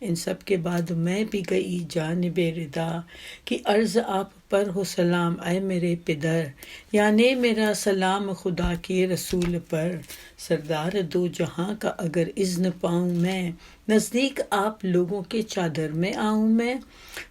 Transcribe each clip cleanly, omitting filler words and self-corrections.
ان سب کے بعد میں بھی گئی جانب ردا کہ عرض آپ پر ہو سلام اے میرے پدر، یعنی میرا سلام خدا کے رسول پر، سردار دو جہاں کا اگر اذن پاؤں میں، نزدیک آپ لوگوں کے چادر میں آؤں میں۔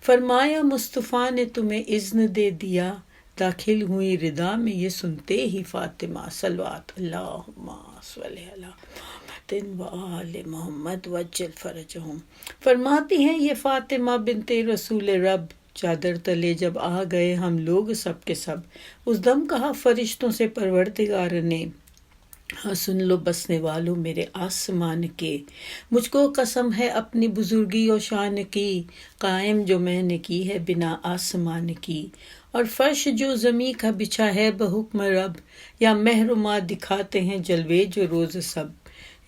فرمایا مصطفیٰ نے تمہیں اذن دے دیا، داخل ہوئی ردا میں یہ سنتے ہی فاطمہ، صلوات اللہم صلی علی محمد وآل محمد وجل فرجہم۔ فرماتی ہیں یہ فاطمہ بنت رسول رب، چادر تلے جب آ گئے ہم لوگ سب کے سب، اس دم کہا فرشتوں سے پروردگار نے، ہاں سن لو بسنے والوں میرے آسمان کے، مجھ کو قسم ہے اپنی بزرگی و شان کی، قائم جو میں نے کی ہے بنا آسمان کی، اور فرش جو زمیں کا بچھا ہے بحکم رب، یا محرما دکھاتے ہیں جلوے جو روز سب،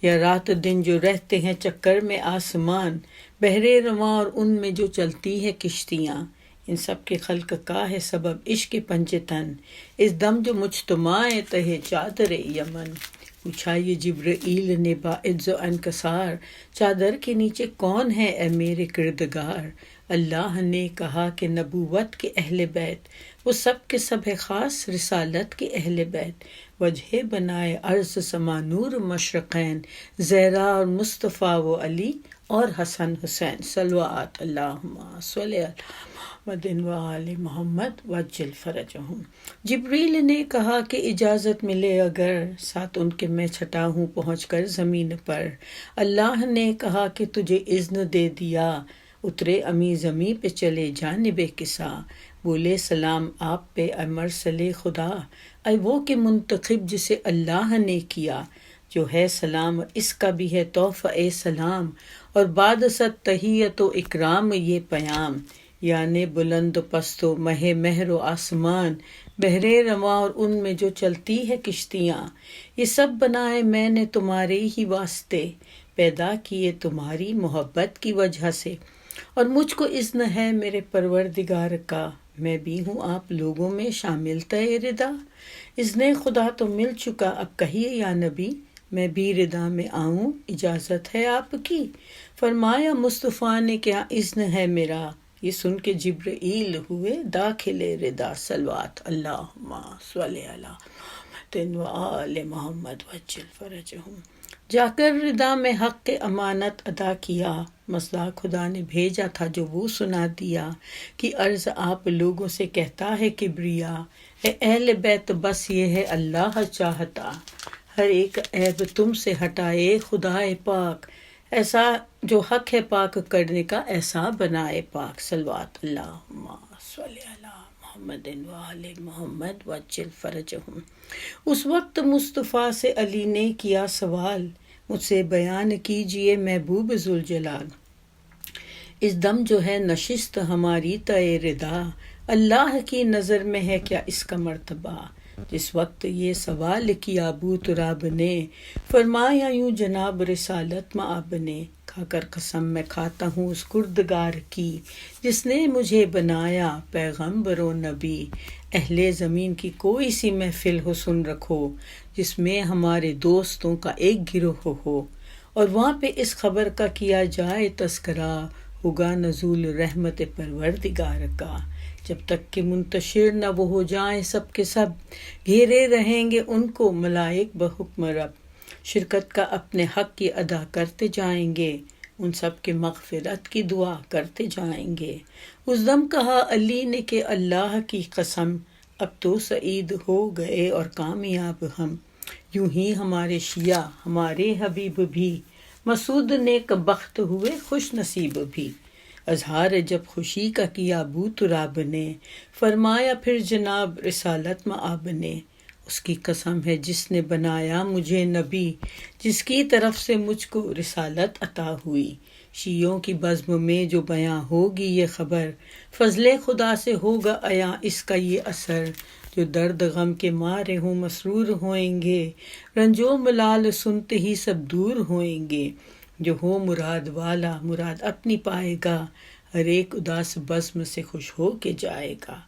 یا رات دن جو رہتے ہیں چکر میں آسمان، بحرے رواں اور ان میں جو چلتی ہے کشتیاں، ان سب کے خلق کا ہے سبب عشق پنجتن، اس دم جو مجتمع تہے چادر یمن۔ پوچھا یہ جبرائیل نے باعث و انکسار، چادر کے نیچے کون ہے اے میرے کردگار؟ اللہ نے کہا کہ نبوت کے اہل بیت، وہ سب کے سب ہے خاص رسالت کے اہل بیت، وجہ بنائے عرض سما نور مشرقین، زہرا اور مصطفیٰ و علی اور حسن حسین، صلوات اللہم صلی علی محمد وآل محمد وجل فرجہم۔ جبریل نے کہا کہ اجازت ملے اگر، ساتھ ان کے میں چھٹا ہوں پہنچ کر زمین پر، اللہ نے کہا کہ تجھے اذن دے دیا، اترے امی زمیں پہ چلے جانب کسا، بولے سلام آپ پہ اے مرسل خدا، اے وہ کہ منتخب جسے اللہ نے کیا، جو ہے سلام اس کا بھی ہے تحفہ سلام، اور بعد صد تحیت و اکرام یہ پیام، یعنی بلند و پست و مہر و آسمان، بحرے رواں اور ان میں جو چلتی ہے کشتیاں، یہ سب بنائے میں نے تمہارے ہی واسطے، پیدا کیے تمہاری محبت کی وجہ سے، اور مجھ کو اذن ہے میرے پروردگار کا، میں بھی ہوں آپ لوگوں میں شامل تئے ردا، اذن خدا تو مل چکا اب کہیے یا نبی، میں بھی ردا میں آؤں اجازت ہے آپ کی؟ فرمایا مصطفیٰ نے کیا اذن ہے میرا، یہ سن کے جبرائیل ہوئے داخل ردا، صلوات اللہم صلی علی محمد وآل محمد وجل فرجہم۔ جا کر ردا میں حق کے امانت ادا کیا، مسئلہ خدا نے بھیجا تھا جو وہ سنا دیا، کہ عرض آپ لوگوں سے کہتا ہے کبریا، اے اہل بیت بس یہ ہے اللہ چاہتا، ہر ایک عیب تم سے ہٹائے خدا پاک، ایسا جو حق ہے پاک کرنے کا ایسا بنائے پاک، صلوات اللہم صلی علی محمد وآل محمد وجل فرجہم۔ اس وقت مصطفیٰ سے علی نے کیا سوال، مجھ سے بیان کیجئے محبوب ذوالجلال، اس دم جو ہے نشست ہماری تئے ردا، اللہ کی نظر میں ہے کیا اس کا مرتبہ؟ جس وقت یہ سوال کیا ابو تراب نے، فرمایا یوں جناب رسالت مآب نے، کھا کر قسم میں کھاتا ہوں اس کردگار کی، جس نے مجھے بنایا پیغمبر و نبی، اہل زمین کی کوئی سی محفل ہو سن رکھو، جس میں ہمارے دوستوں کا ایک گروہ ہو، اور وہاں پہ اس خبر کا کیا جائے تذکرہ، ہوگا نزول رحمت پروردگار کا، جب تک کہ منتشر نہ وہ ہو جائیں سب کے سب، گھیرے رہیں گے ان کو ملائک بحکم رب، شرکت کا اپنے حق کی ادا کرتے جائیں گے، ان سب کے مغفرت کی دعا کرتے جائیں گے۔ اس دم کہا علی نے کہ اللہ کی قسم، اب تو سعید ہو گئے اور کامیاب ہم، یوں ہی ہمارے شیعہ ہمارے حبیب بھی، مسعود نیک بخت ہوئے خوش نصیب بھی۔ اظہار جب خوشی کا کیا ابو تراب نے، فرمایا پھر جناب رسالت مآب نے، اس کی قسم ہے جس نے بنایا مجھے نبی، جس کی طرف سے مجھ کو رسالت عطا ہوئی، شیعوں کی بزم میں جو بیاں ہوگی یہ خبر، فضل خدا سے ہوگا عیاں اس کا یہ اثر، جو درد غم کے مارے ہوں مسرور ہوئیں گے، رنج و ملال سنتے ہی سب دور ہوئیں گے، جو ہو مراد والا مراد اپنی پائے گا، ہر ایک اداس بزم سے خوش ہو کے جائے گا۔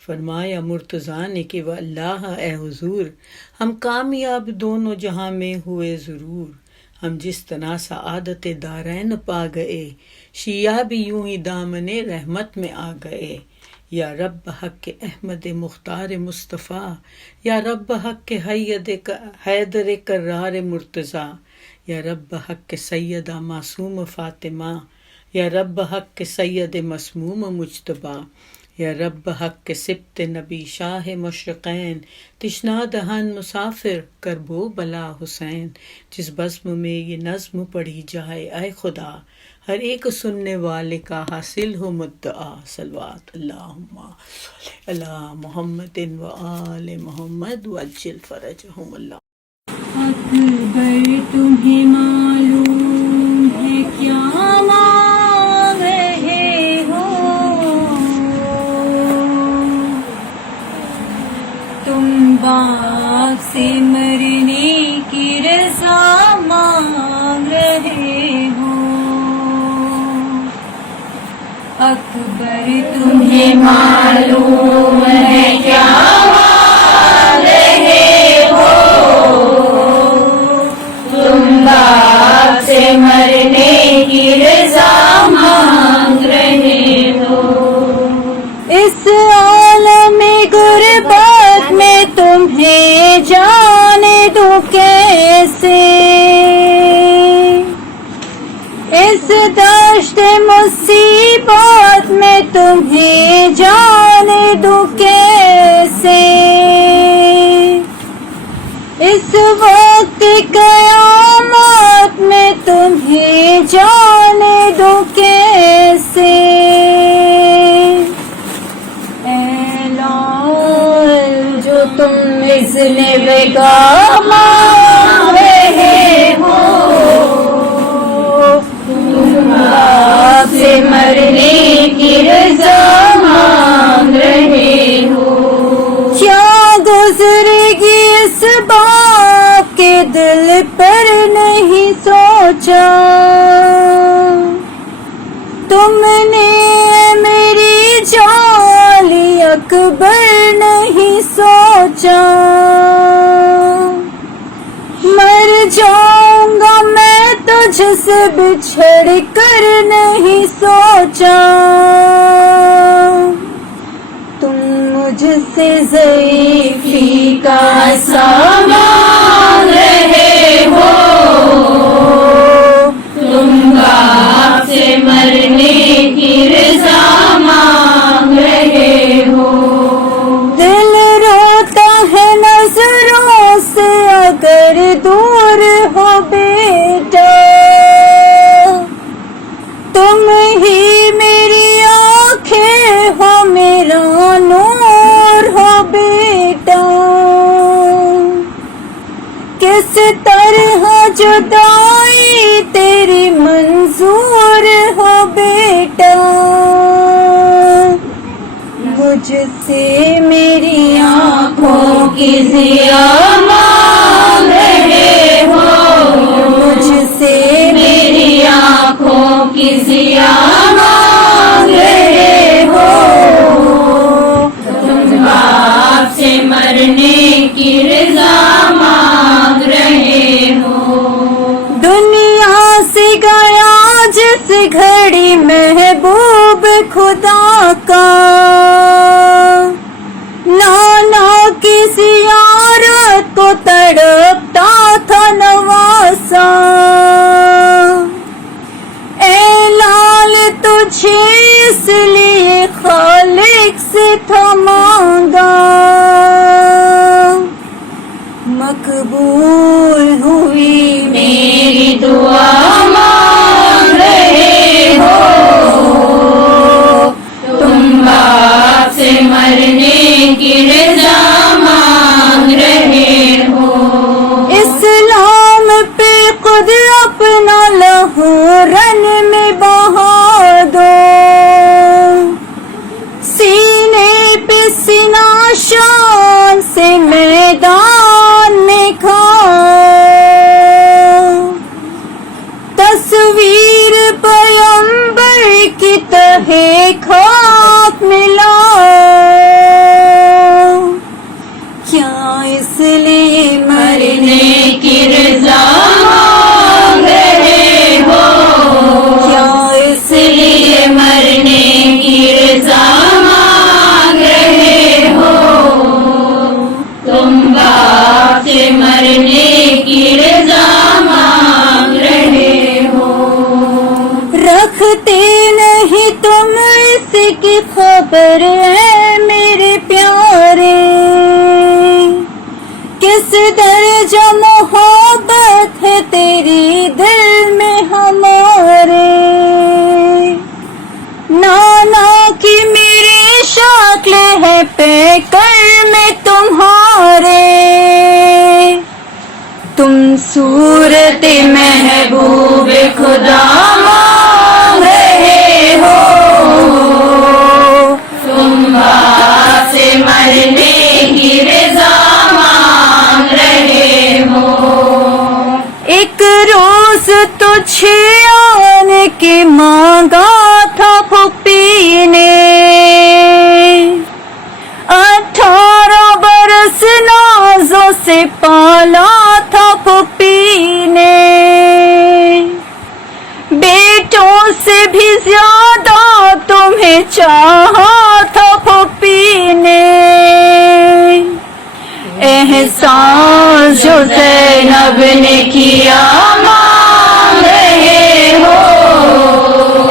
فرمایا مرتضیٰ نے کہ واللہ اے حضور، ہم کامیاب دونوں جہاں میں ہوئے ضرور، ہم جس طرح سعادت دارین پا گئے، شیعہ بھی یوں ہی دامن رحمت میں آ گئے۔ یا رب حق کے احمد مختار مصطفیٰ، یا رب حق کے حیدر کرار مرتضیٰ، یا رب حق کے سیدہ معصوم فاطمہ، یا رب حق کے سید مسموم مجتبیٰ، یا رب حق کے سبت نبی شاہ مشرقین، تشنا دہن مسافر کربو بلا حسین۔ جس بزم میں یہ نظم پڑھی جائے اے خدا، ہر ایک سننے والے کا حاصل ہو مدعا۔ صلوات اللہم صلی علی محمد و آل محمد وعجل فرجہم اللہ۔ اکبر تمہیں معلوم ہے کیا مانگ رہے ہو، تم باپ سے مرنے کی رضا مانگ رہے ہو۔ اکبر تمہیں معلوم ہے کیا مانگ رہے ہو، تم باپ سے مرنے کی رضا مانگ رہے ہو۔ اس عالم غربت میں تمہیں جانے دوں کیسے، اس دشت مصیبت میں تمہیں جانے دوں کیسے، اس وقت قیامت میں تمہیں جانے دوں کیسے۔ اے لال جو تم مثل بیگاہ مانگ رہے ہو، تم باپ سے مرنے کی رضا مانگ رہے ہو۔ کیا گزرے گی اس باپ کے دل پر نہیں سوچا، تم نے میری جالی اکبر نہیں سوچا۔ مر جاؤں گا میں تجھ سے بچھڑ کر نہیں سوچا، تم مجھ سے ضعیفی کا سامان رہے ہو، تم باپ سے مرنے کی رضا مانگ رہے ہو۔ دل روتا ہے نظروں سے اگر دور ہو بیٹا، تم ہی میری آنکھیں ہو، میرا نور ہو بیٹا۔ کس طرح جدائی تیری منظور ہو بیٹا، مجھ سے میری آنکھوں کی ضیا مانگ رہے ہو، مجھ سے میری آنکھوں کی ضیا مانگ رہے ہو، تم باپ سے مرنے کی رضا مانگ رہے ہو۔ دنیا سے گیا جس گھڑی محبوب خدا کا، نانا کی زیارت کو تڑپتا تھا نواسا۔ اے لال تجھے اس لیے خالق سے تھا مانگا، مقبول ہوئی میری دعا مانگ رہے ہو، تم باپ سے مرنے کی رضا مانگ رہے ہو۔ اسلام پہ خود اپنا لہو رن میں بہا دو، سینے پہ سینہ شان سے میدان میں کھاؤ، تصویر پیغمبر کی تہے خاک ملاؤ۔ کیا اس لیے مرنے کی رضا پیکر میں تمہارے تم صورت محبوب خدا مانگ رہے ہو، تم باپ سے مرنے کی رضا مانگ رہے ہو۔ ایک روز تجھے آنے کی مانگا تھا پھوپھی نے، 18 برس نازوں سے پالا تھا پھوپھی نے، بیٹوں سے بھی زیادہ تمہیں چاہا تھا پھوپھی نے، احسان جو زینب نے کیا مانگ رہے ہو،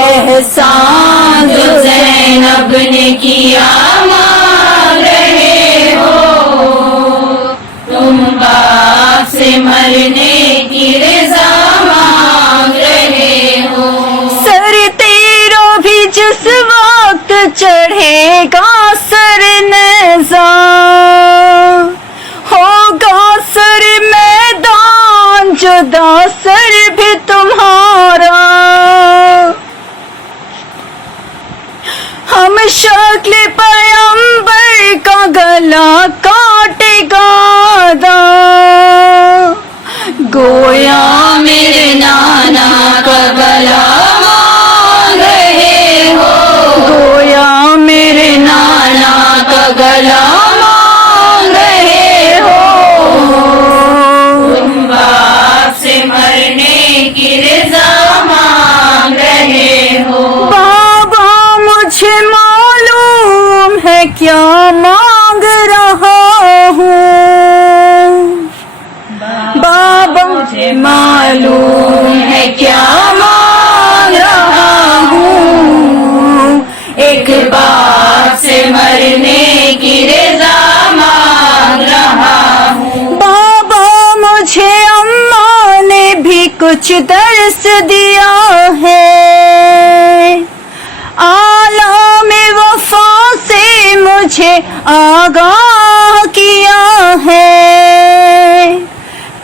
احسان جو زینب نے کیا مانگ رہے ہو، تم باپ سے مرنے کی رضا مانگ رہے ہو۔ سر تیرا بھی جس وقت چڑھے گا سر نیزہ، ہوگا سر میدان جدا سر بھی تمہارا، ہم شکل پیغمبر کا گلا کاٹے گا دا، گویا میرے نانا کا گلا مانگ رہے ہو، گویا میرے نانا کا گلا مانگ رہے ہو، تم باپ سے مرنے کی رضا مانگ رہے ہو۔ بابا مجھے معلوم ہے کیا مانگ رہا ہوں، بابا مجھے معلوم ہے کیا مانگ رہا ہوں، ایک باپ سے مرنے کی رضا مانگ رہا ہوں۔ بابا مجھے اماں نے بھی کچھ درس دیا ہے، عالم وفا سے مجھے آگاہ کیا ہے،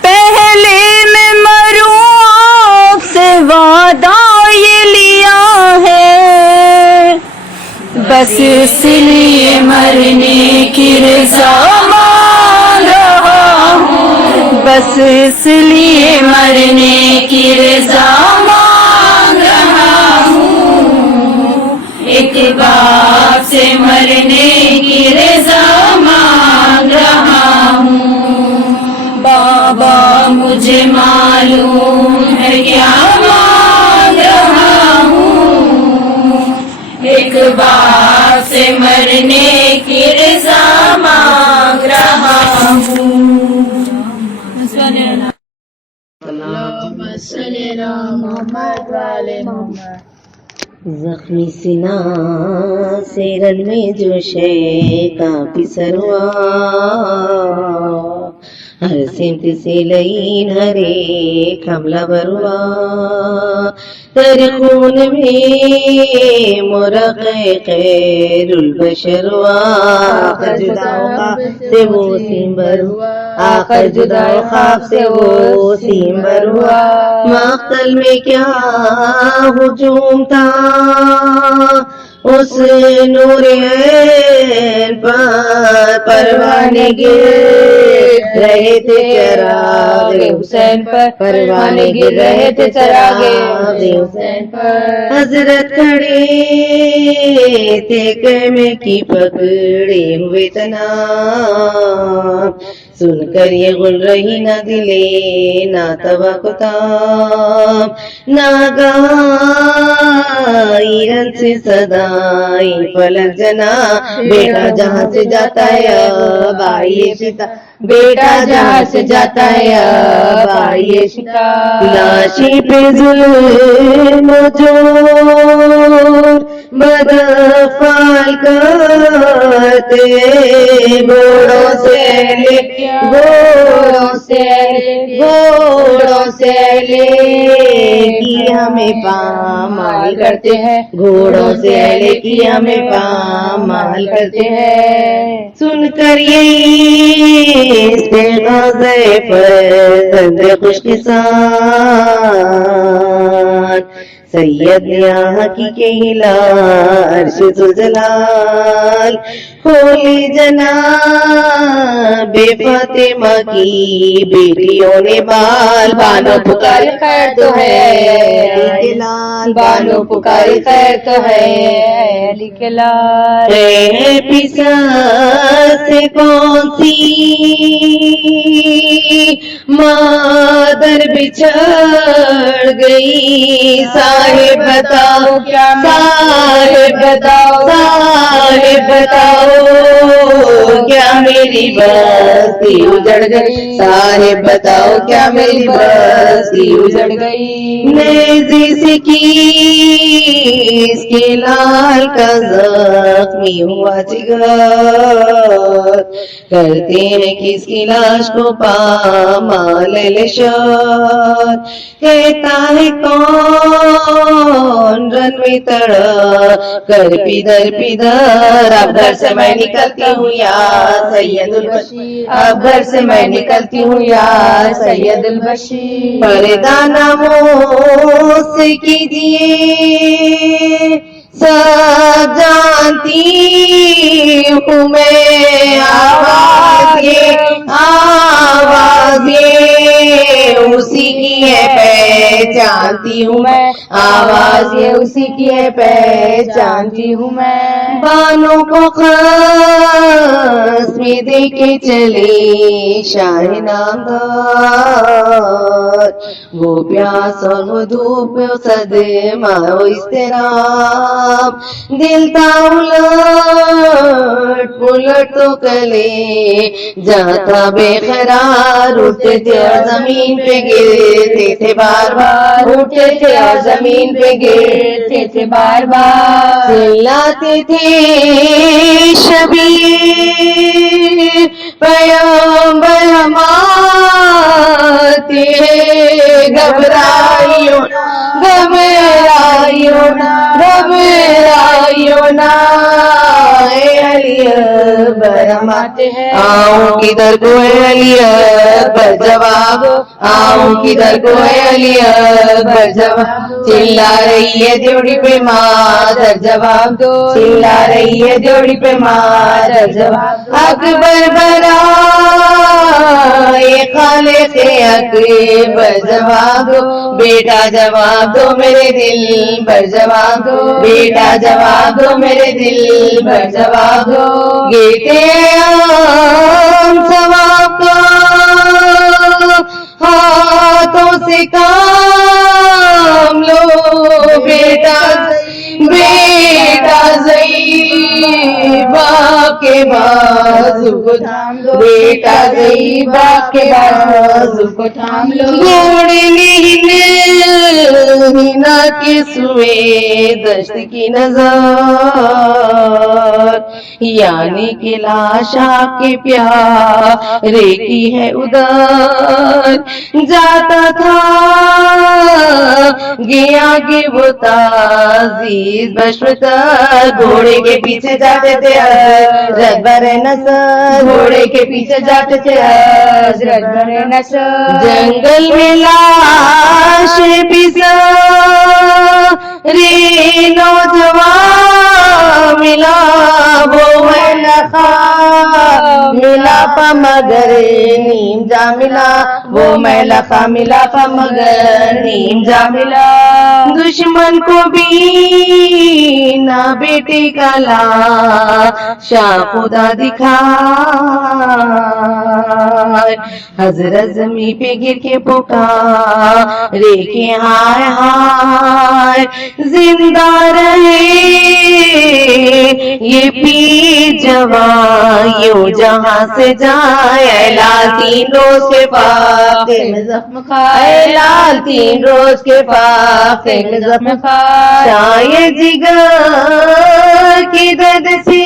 پہلے میں مروں آپ سے وعدہ یہ لیا ہے، بس اس لیے مرنے کی رضا مانگ رہا ہوں، بس اس لیے مرنے کی رضا مانگ رہا ہوں، ایک باپ سے مرنے کی رضا مانگ رہا ہوں۔ بابا مجھے معلوم ہے کیا مانگ رہا ہوں، ایک باپ سے مرنے کی رضا مانگ رہا ہوں۔ زخمی سینہ سے رن میں جو شے کافی سروا، ہر سمت سے لین ہر ایک حملہ بروا، تیرے خون میں مرغے خیر البشر ہوا، آخر جدا و خواب سے وہ سیمبر ہوا، آخر جدا و خواب سے وہ سیمبر ہوا، مقتل میں کیا ہجوم تھا اس نور عین پر، پروانے گر رہے تھے چراغ حسین پر، پروانے گر رہے تھے چراغ حسین پر، حضرت کھڑے تھے خیمے کی پکڑے ہوئے تناب، سن کر یہ غل رہی نہ دلے نہ توقع، ناگہاں ایرن سے صدائی فلک جنا، بیٹا جہاں سے جاتا ہے اب آئیے شتا، بیٹا جہاں سے جاتا ہے اب آئیے شتا، لاشی پہ ظلم و جور بدفعال کرتے، گھوڑوں سے لے کی ہمیں پامال کرتے ہیں، گھوڑوں سے اہل کی ہمیں پامال کرتے ہیں. سن کر یہی استغاثے فرزند خوش قسان، سید یہاں کی کے ہلا عرش ذوالجلال، کھولی جناب فاطمہ کی بیٹیوں نے بال. بانو پکاری خیر تو ہے علی لال، بانو پکاری خیر تو ہے علی کے لال. پیسا سے کون سی مادر بچھڑ گئی، صاحب بتاؤ کیا، صاحب بتاؤ، صاحب بتاؤ کیا میری بستی اجڑ گئی، صاحب بتاؤ کیا میری بستی اجڑ گئی. نیزی سے کس کے لال کا زخمی ہوا جگر، کرتے ہیں کس کی لاش کو پامال لشار. کہتا ہے کون رن میں تڑا کر پیدر پیدر، اب گھر سے میں نکلتی ہوں یا سید البشیر، اب گھر سے میں نکلتی ہوں یا سید البشیر. پردہ ناموس سے کیجیے سب جانتی ہوں میں، آواز یہ اسی کی ہے پہچانتی ہوں میں، آواز یہ اسی کی ہے پہچانتی ہوں میں. بانوں کو خاص میں دے کے چلے شاہ نامدار، وہ پیاس اور وہ دھوپ صدمہ و اضطراب، دل تھا الٹ پلٹ تو کلے جاتا بے قرار، اٹھتے تھے اور زمین پہ گرتے تھے بار بار، اٹھتے تھے اور زمین پہ گرتے تھے بار بار. چلاتے تھے شبیر پیغمبر ہم آتے ہیں، گھبرائیو نا گھبرائیو نا گھبرائیو نا، اے علی اکبر ہم آتے ہیں. آؤں کدھر کو اے علی اکبر جواب، آؤں کدھر کو اے علی اکبر جواب. چلا رہی ہے دیوڑی پہ مادر جواب دو، چلا رہی ہے دیوڑی پہ مادر جواب دو. اکبر برائے خالق اکبر جواب دو، بیٹا جواب دو میرے دل بر جواب دو، بیٹا جواب دو میرے دل بر جواب دو. گیتے عام ثواب کا ہاتھوں سے کام لو، بیٹا بیٹا زیبا کے بازو کو تھام لو، بیٹا زیبا کے بازو کو تھام لو. گھوڑے ہنا کے سوئے دشت کی نظر، یعنی کہ لاشا کے پیارے کی ہے ادھر، جاتا تھا گیا کہ وہ تعزیز بشوتا، گھوڑے کے پیچھے جاتے تھے حضرت بر نصر، گھوڑے کے پیچھے جاتے تھے حضرت بر نصر. جنگل میں لاش بسا رے نوجوان ملا، وہ ہے لخا ملا پا مگر نیم جا ملا، وہ میں لخا ملا پا مگر نیم جا ملا. دشمن کو بھی نہ بیٹے کا لاشا خدا دکھا، حضرت زمین پہ گر کے پکارے کہ ہائے ہائے زندہ رہے یہ پیر جوان یوں جہاں سے جائے. اے لال تین روز کے فاقے میں زخم کھائے، اے لال تین روز کے فاقے میں زخم کھائے. شاید جگر کی درد سے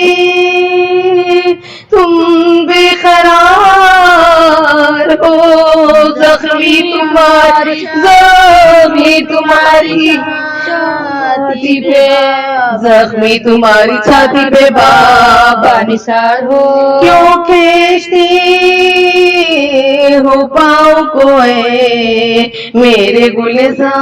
تم بے قرار ہو، زخمی تم تمہاری زخمی تمہاری چھاتی پہ زخمی تمہاری چھاتی پہ بابا نثار ہو کیوں کھینچتی ہو پاؤں کو اے میرے گلزار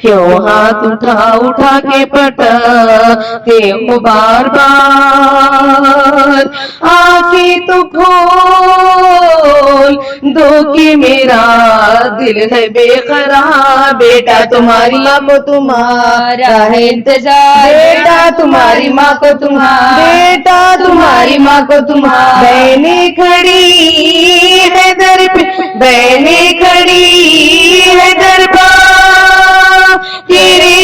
کیوں ہاتھ اٹھا اٹھا کے پٹکتے ہو بار بار آنکھیں تو کھول دو کہ میرا دل ہے بے قرار بیٹا تمہاری ماں کو تمہارا ہے انتظار بیٹا تمہاری ماں کو تمہارا بیٹا تمہاری ماں کو تمہارا بہنیں کھڑی ہے در پہ بہنیں کھڑی ہے در پا تیری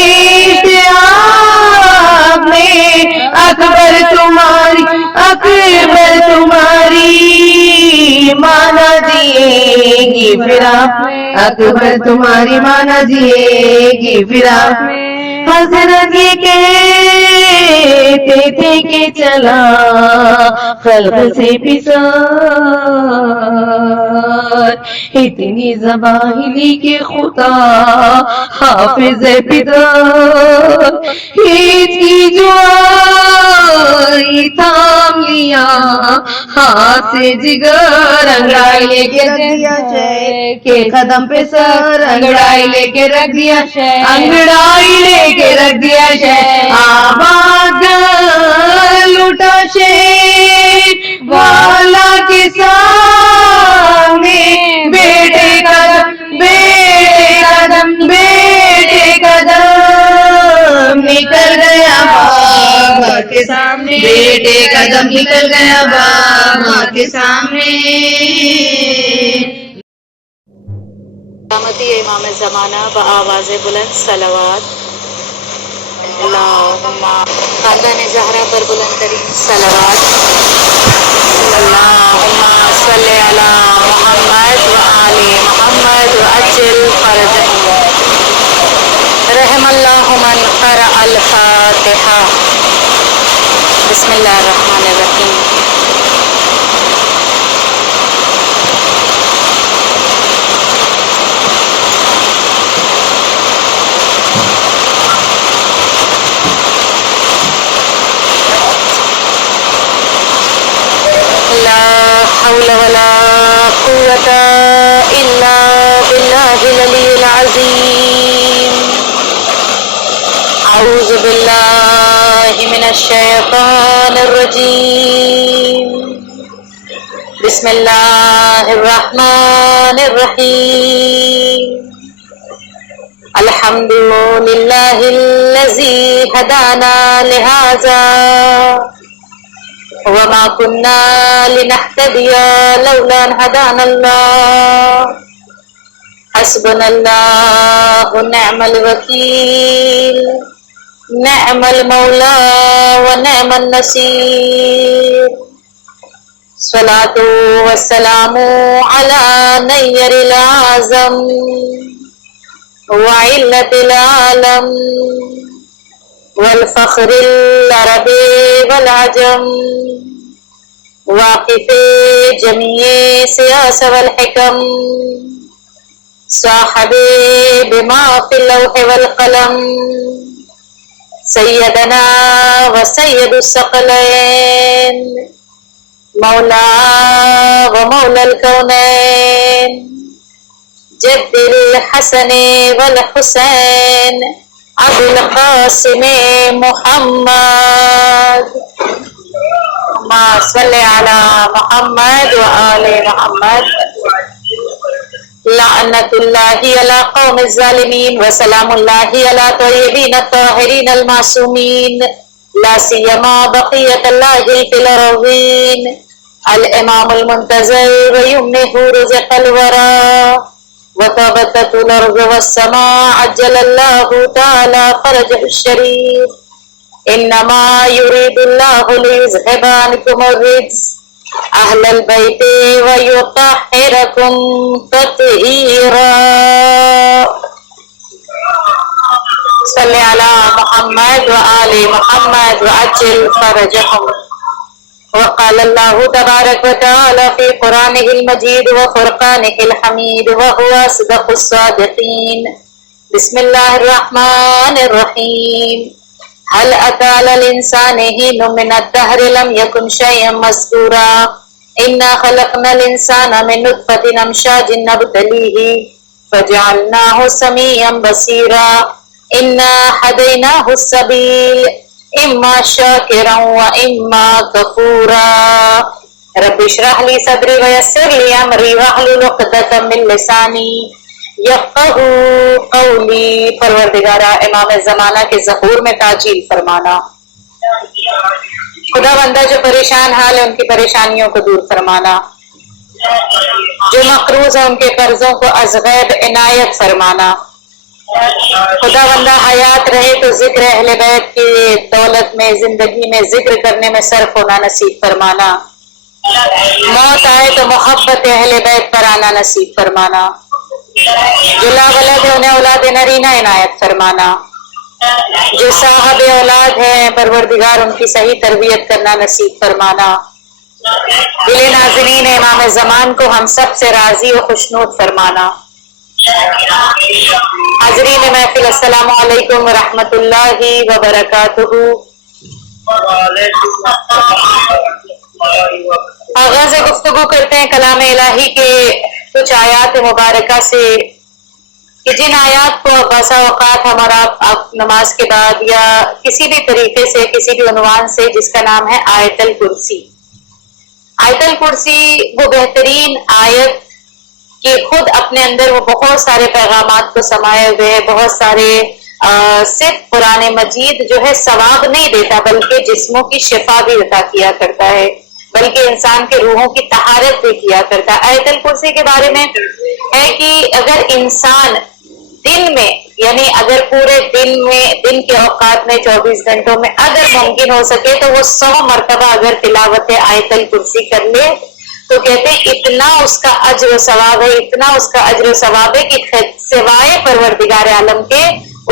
اشتیاق میں اکبر تمہاری مانا جیے گی فراق میں اکبر تمہاری مانا جیے گی فراق میں حضرت یہ کہتے تھے کہ چلا خلق سے پسار اتنی زباہلی کے خدا حافظ پدر ہیچ کی جو آئی تھام لیا ہاتھ سے جگر انگڑائی لے کے رکھ دیا شیخ کے قدم پہ سر انگڑائی لے کے رکھ دیا شیخ انگڑائی لے کے رکھ دیا شیخ آباد لوٹا شیخ والا کے سامنے بیٹے قدم نکل گیا بابا کے سامنے بیٹے قدم نکل گیا بابا کے سامنے سلامتی امام زمانہ بآواز بلند صلوات اللہم خاندان زہرا پر بلند ترین صلوات اللہم صلی علی محمد وآل محمد وعجل فرجهم رحم اللہ من قرأ الفاتحہ بسم اللہ الرحمن الرحیم لا حول ولا قوة إلا بالله العلي العظيم أعوذ بالله من الشيطان الرجيم بسم الله الرحمن الرحيم الحمد لله الذي هدانا لهذا وما كنا لنهتدي لولا أن هدانا الله حسبنا الله ونعم الوكيل نعم المولى ونعم النصير الصلاة والسلام على نير الأعظم وعلة العالم والفخر العربي والعجم واقف جميع السياسة والحكم صاحب بما في اللوح والقلم سيدنا وسيد الثقلين مولا ومولى الكونين جد الحسن والحسين ابو القاسم محمد ما صلی علی محمد وآل محمد لعنت اللہ علی قوم الظالمین وسلام اللہ علی طیبین الطاہرین المعصومین لا سیما بقیت اللہ فی الارضین الامام المنتظر ویمنہ رزق الورا وتبتت الارض والسماء عجل الله تعالى فرجه الشريف انما يريد الله ليذهب عنكم الرجس اهل البيت ويطهركم تطهيرا صل على محمد وآل محمد وعجل فرجهم وقال الله تبارك وتعالى في قرآنه المجيد وفرقانه الحميد وهو أصدق الصادقين. بسم الله الرحمن الرحيم. هل أتى على الإنسان حين من الدهر لم يكن شيئا مذكورا إنا خلقنا الإنسان من نطفة أمشاج نبتليه فجعلناه سميعا بصيرا إنا هديناه السبيل إما شاكرا وإما كفورا. رب اشرح لي صدري ويسر لي أمري واحلل عقدة من لساني یفقہوا قولی. پروردگارہ امام زمانہ کے ظہور میں تعجیل فرمانا. خدا بندہ جو پریشان حال ہے ان کی پریشانیوں کو دور فرمانا. جو مقروض ہیں ان کے قرضوں کو از غیب عنایت فرمانا. خدا بندہ حیات رہے تو ذکر اہل بیت کی دولت میں زندگی میں ذکر کرنے میں صرف ہونا نصیب فرمانا. موت آئے تو محبت اہل بیت پر آنا نصیب فرمانا. جو لا ولد ہے انہیں اولاد نرینہ عنایت فرمانا. جو صاحب اولاد ہیں پروردگار ان کی صحیح تربیت کرنا نصیب فرمانا. دل ناظرین امام زمان کو ہم سب سے راضی و خوشنود فرمانا. حاضرین محفل السلام علیکم ورحمۃ اللہ وبرکاتہ. آغاز گفتگو کرتے ہیں کلام الہی کے کچھ آیات مبارکہ سے کہ جن آیات کو بسا اوقات ہم اور آپ نماز کے بعد یا کسی بھی طریقے سے کسی بھی عنوان سے جس کا نام ہے آیت الکرسی. آیت الکرسی وہ بہترین آیت کہ خود اپنے اندر وہ بہت سارے پیغامات کو سمائے ہوئے ہے. بہت سارے صرف قرآن مجید جو ہے ثواب نہیں دیتا بلکہ جسموں کی شفا بھی عطا کیا کرتا ہے بلکہ انسان کے روحوں کی طہارت بھی کیا کرتا ہے. آیت الکرسی کے بارے میں ہے کہ اگر انسان دن میں یعنی اگر پورے دن کے اوقات میں 24 گھنٹوں میں اگر ممکن ہو سکے تو وہ 100 مرتبہ اگر تلاوت آیت الکرسی کر لے تو کہتے ہیں اتنا اس کا اجر و ثواب ہے, اتنا اس کا اجر و ثواب ہے کہ سوائے پروردگار عالم کے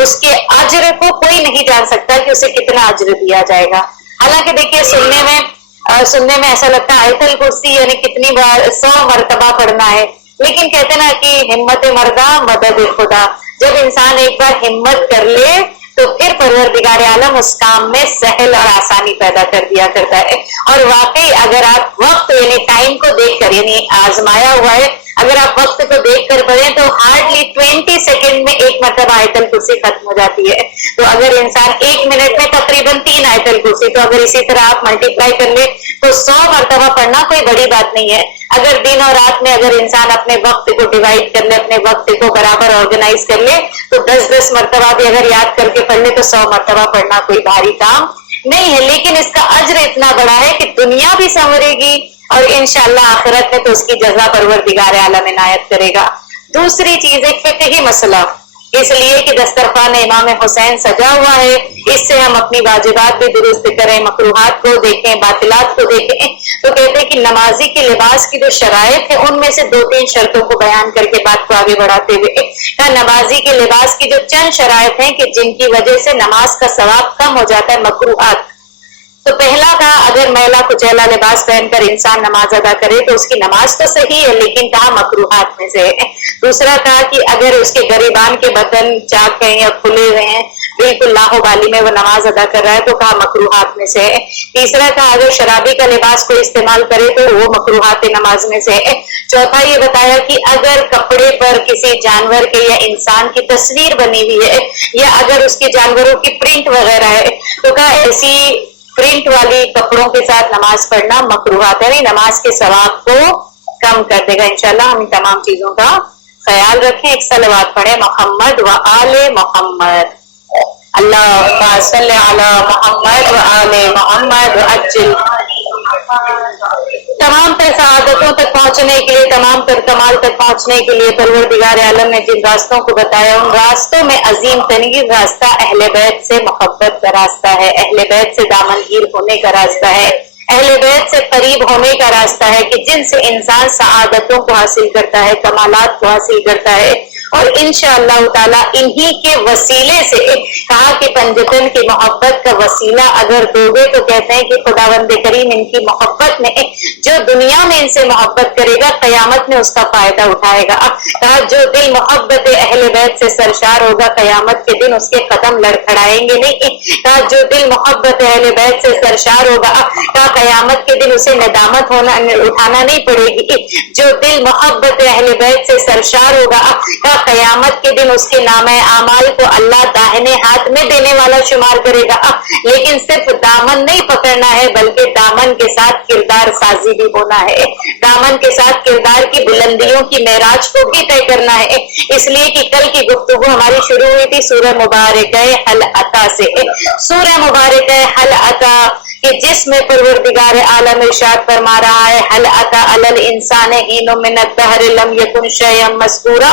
اس کے اجر کو کوئی نہیں جان سکتا کہ اسے کتنا اجر دیا جائے گا. حالانکہ دیکھیے سننے میں ایسا لگتا ہے آیت الکرسی یعنی کتنی بار 100 مرتبہ پڑھنا ہے, لیکن کہتے نا کہ ہمت مردہ مدد خدا. جب انسان ایک بار ہمت کر لے تو پھر پروردگار عالم اس کام میں سہل اور آسانی پیدا کر دیا کرتا ہے. اور واقعی اگر آپ وقت یعنی ٹائم کو دیکھ کر یعنی آزمایا ہوا ہے, اگر آپ وقت کو دیکھ کر پڑھیں تو ہارڈلی 20 سیکنڈ میں ایک مرتبہ آیت الکرسی ختم ہو جاتی ہے. تو اگر انسان 1 منٹ میں تقریباً 3 آیت الکرسی, تو اگر اسی طرح آپ ملٹیپلائی کر لیں تو 100 مرتبہ پڑھنا کوئی بڑی بات نہیں ہے. اگر دن اور رات میں اگر انسان اپنے وقت کو ڈیوائڈ کر لے, اپنے وقت کو برابر آرگنائز کر لے تو 10 مرتبہ بھی اگر یاد کر کے پڑھ لے تو 100 مرتبہ پڑھنا کوئی بھاری کام نہیں ہے. لیکن اس کا اجر اتنا بڑا ہے کہ دنیا بھی سنورے گی اور انشاءاللہ آخرت میں تو اس کی جزا پروردگار عالم عنایت کرے گا. دوسری چیز ایک فقہی مسئلہ, اس لیے کہ دسترخوان امام حسین سجا ہوا ہے, اس سے ہم اپنی واجبات بھی درست کریں, مکروہات کو دیکھیں, باطلات کو دیکھیں. تو کہتے ہیں کہ نمازی کے لباس کی جو شرائط ہے ان میں سے 2-3 شرطوں کو بیان کر کے بات کو آگے بڑھاتے ہوئے نمازی کے لباس کی جو چند شرائط ہیں کہ جن کی وجہ سے نماز کا ثواب کم ہو جاتا ہے, مکروہات. تو پہلا کہا اگر میلا کچیلا لباس پہن کر انسان نماز ادا کرے تو اس کی نماز تو صحیح ہے لیکن کہا مکروہات میں سے ہے. دوسرا کہا کہ اگر اس کے گریبان کے بدن چاک ہیں یا کھلے ہوئے ہیں بالکل لاہو بالی میں وہ نماز ادا کر رہا ہے تو کہا مکروہات میں سے ہے. تیسرا کہا اگر شرابی کا لباس کو استعمال کرے تو وہ مکروہات نماز میں سے ہے. چوتھا یہ بتایا کہ اگر کپڑے پر کسی جانور کے یا انسان کی تصویر بنی ہوئی ہے یا اگر اس کے جانوروں کی پرنٹ وغیرہ ہے تو کہا ایسی پرنٹ والی کپڑوں کے ساتھ نماز پڑھنا مکروہات ہے, نماز کے ثواب کو کم کر دے گا. انشاءاللہ ہم ان تمام چیزوں کا خیال رکھیں. ایک صلوات پڑھیں محمد و آل محمد. اللہ صلی علی محمد و آل محمد وعجل. تمام تر سعادتوں تک پہنچنے کے لیے, تمام تر کمال تک پہنچنے کے لیے پروردگار عالم نے جن راستوں کو بتایا ان راستوں میں عظیم ترین راستہ اہل بیت سے محبت کا راستہ ہے, اہل بیت سے دامنگیر ہونے کا راستہ ہے, اہل بیت سے قریب ہونے کا راستہ ہے کہ جن سے انسان سعادتوں کو حاصل کرتا ہے, کمالات کو حاصل کرتا ہے. اور انشاءاللہ تعالی انہی کے وسیلے سے کہا کہ پنجتن کی محبت کا وسیلہ اگر دو گے تو کہتے ہیں کہ خداوند کریم ان کی محبت میں جو دنیا میں ان سے محبت کرے گا قیامت میں اس کا فائدہ اٹھائے گا. کہا جو دل محبت اہل بیت سے سرشار ہوگا قیامت کے دن اس کے قدم لڑکھڑائیں گے نہیں. کہا جو دل محبت اہل بیت سے سرشار ہوگا کہا قیامت کے دن اسے ندامت اٹھانا نہیں پڑے گی. جو دل محبت اہل بیت سے سرشار ہوگا کہا قیامت کے دن اس کے نامہ اعمال کو اللہ داہنے ہاتھ میں دینے والا شمار کرے گا. لیکن صرف دامن نہیں پکڑنا ہے بلکہ دامن کے ساتھ کردار سازی بھی ہونا ہے. دامن کے ساتھ کردار کی بلندیوں کی معراج کو بھی طے کرنا ہے. اس لیے کہ کل کی گفتگو ہماری شروع ہوئی تھی سورہ مبارکہ حل عطا سے. سورہ مبارکہ حل عطا کہ جس میں پروردگار عالم ارشاد فرما رہا ہے حل عطا علی الانسان حین من الدہر لم یکن شیئا مذکورا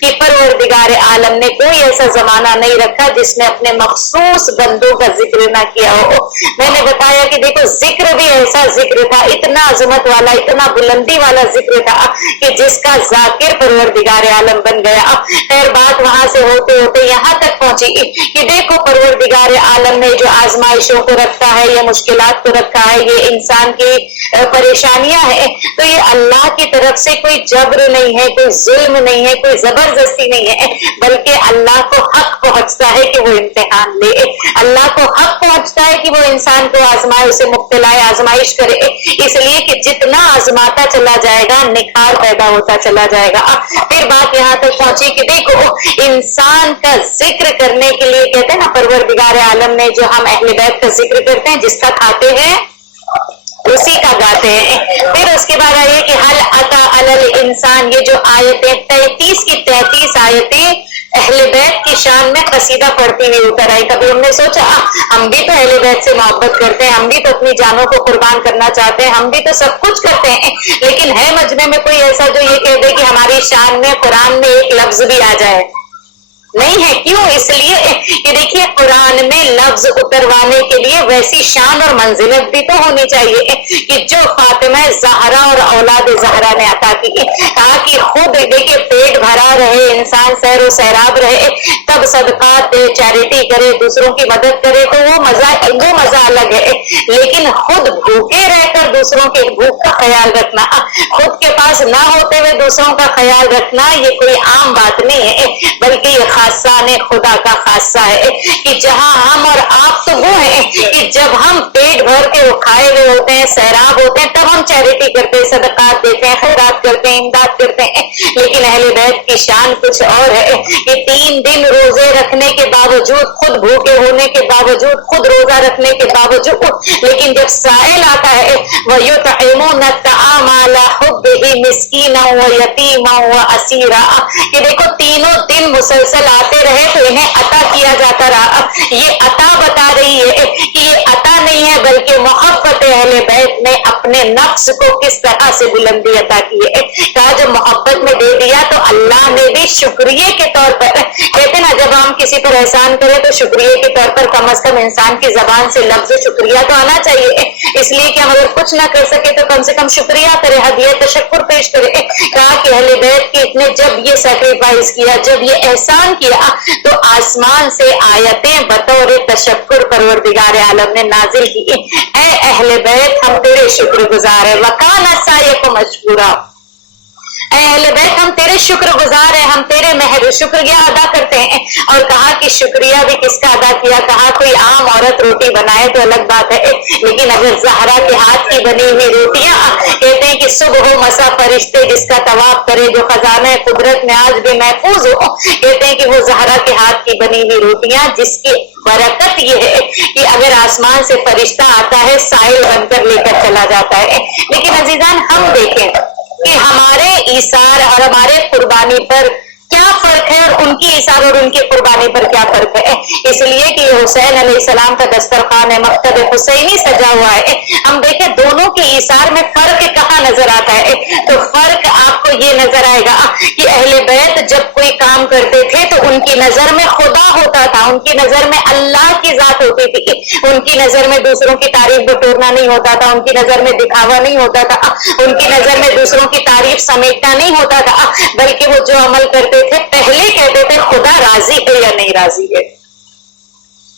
کہ پروردگار عالم نے کوئی ایسا زمانہ نہیں رکھا جس میں اپنے مخصوص بندوں کا ذکر نہ کیا ہو. میں نے بتایا کہ دیکھو ذکر بھی ایسا ذکر تھا اتنا عظمت والا اتنا بلندی والا ذکر تھا کہ جس کا ذاکر پروردگار عالم بن گیا. خیر بات وہاں سے ہوتے ہوتے یہاں تک پہنچی کہ دیکھو پروردگار عالم نے جو آزمائشوں کو رکھا ہے یا مشکلات کو رکھا ہے یہ انسان کی پریشانیاں ہیں تو یہ اللہ کی طرف سے کوئی جبر نہیں ہے کوئی ظلم نہیں ہے کوئی زبردستی نہیں ہے بلکہ اللہ کو حق پہنچتا ہے کہ وہ امتحان لے. اللہ کو حق پہنچتا ہے کہ وہ انسان کو آزمائے اسے مبتلا آزمائش کرے. اس لیے کہ جتنا آزماتا چلا جائے گا نکھار پیدا ہوتا چلا جائے گا. پھر بات یہاں تک پہنچی کہ دیکھو انسان کا ذکر کرنے کے لیے کہتے ہیں نا پروردگار عالم نے جو ہم اہل بیت کا ذکر کرتے ہیں جس کا کھاتے ہیں اسی کا گاتے ہیں. پھر اس کے بعد آئیے کہ حل عطا علی الانسان یہ جو آیتیں 33 کی 33 آیتیں اہل بیت کی شان میں قصیدہ پڑھتی ہوئی اتر آئی. کبھی ہم نے سوچا ہم بھی تو اہل بیت سے محبت کرتے ہیں ہم بھی تو اپنی جانوں کو قربان کرنا چاہتے ہیں ہم بھی تو سب کچھ کرتے ہیں لیکن ہے مجمع میں کوئی ایسا جو یہ کہہ دے کہ ہماری شان میں قرآن میں ایک لفظ بھی آ جائے؟ نہیں ہے. کیوں؟ اس لیے کہ دیکھیے قرآن میں لفظ اتروانے کے لیے ویسی شان اور منزلت بھی تو ہونی چاہیے کہ جو فاطمہ زہرا اور اولاد زہرا نے عطا کی. کہا کہ خود دیکھیے پیٹ بھرا رہے انسان سیر و سیراب رہے تب صدقات دے چیریٹی کرے دوسروں کی مدد کرے تو وہ مزہ الگ ہے. لیکن خود بھوکے رہ کر دوسروں کے بھوک کا خیال رکھنا خود کے پاس نہ ہوتے ہوئے دوسروں کا خیال رکھنا یہ کوئی عام بات نہیں ہے بلکہ یہ خاصہ نے خدا کا خاصہ ہے کہ جہاں ہم اور آپ تو وہ ہیں کہ جب ہم پیٹ بھر کے کھائے ہوئے ہوتے ہیں سیراب ہوتے ہیں تب ہم چیریٹی کرتے ہیں صدقات دیتے ہیں خیرات کرتے ہیں امداد کرتے ہیں. لیکن اہل بیت کی شان کچھ اور ہے کہ 3 دن روزے رکھنے کے باوجود خود بھوکے ہونے کے باوجود خود روزہ رکھنے کے باوجود لیکن جب سائل آتا ہے وَيُطْعِمُونَ الطَّعَامَ عَلَىٰ حُبِّهِ مِسْكِينًا وَيَتِيمًا وَأَسِيرًا کہ دیکھو تینوں دن مسلسل آتے رہے تو انہیں عطا کیا جاتا رہا. یہ عطا بتا رہی ہے کہ یہ عطا نہیں ہے بلکہ محبت اہل بیت نے اپنے نفس کو کس طرح سے بلندی عطا کی ہے. کہا جب محبت میں دے دیا تو اللہ نے بھی شکریہ کے طور پر کہتے نا جب ہم کسی پر احسان کریں تو شکریہ کے طور پر کم از کم انسان کی زبان سے لفظ شکریہ تو آنا چاہیے. اس لیے کہ ہم اگر کچھ نہ کر سکے تو کم سے کم شکریہ کرے ہدیہ تشکر پیش کرے. کہا کہ اہل بیت کے اتنے جب یہ سیکریفائس کیا جب یہ احسان کیا تو آسمان سے آیتیں بطور تشکر پروردگار عالم نے نازل کی. اے اہل بیت ہم تیرے شکر گزار ہیں وَكَانَ سَعْيُكُمْ مَشْكُورًا اے اہل بیت ہم تیرے شکر گزار ہیں ہم تیرے مہر شکریہ ادا کرتے ہیں. اور کہا کہ شکریہ بھی کس کا ادا کیا؟ کہا کوئی عام عورت روٹی بنائے تو الگ بات ہے لیکن اگر زہرا کے ہاتھ کی بنی ہوئی روٹیاں کہتے ہیں کہ صبح و مسا فرشتے جس کا طواف کرے جو خزانہ قدرت میں آج بھی محفوظ ہو کہتے ہیں کہ وہ زہرا کے ہاتھ کی بنی ہوئی روٹیاں جس کی برکت یہ ہے کہ اگر آسمان سے فرشتہ آتا ہے سائل بن کر لے کر چلا جاتا ہے. لیکن عزیزان ہم دیکھیں کہ ہمارے ایثار اور ہمارے قربانی پر کیا فرق ہے اور ان کی ایثار اور ان کی قربانی پر کیا فرق ہے. اس لیے کہ حسین علیہ السلام کا دسترخوان ہے مکتب حسینی سجا ہوا ہے. ہم دیکھیں دونوں کے ایثار میں فرق کہاں نظر آتا ہے تو فرق آپ کو یہ نظر آئے گا کہ اہل بیت جب کوئی کام کرتے تھے تو ان کی نظر میں خدا ہوتا تھا، ان کی نظر میں اللہ کی ذات ہوتی تھی، ان کی نظر میں دوسروں کی تعریف بٹورنا نہیں ہوتا تھا، ان کی نظر میں دکھاوا نہیں ہوتا تھا، ان کی نظر میں دوسروں کی تعریف سمیٹنا نہیں ہوتا تھا، بلکہ وہ جو عمل کرتے تھے پہلے کہتے تھے خدا راضی ہے یا نہیں راضی ہے۔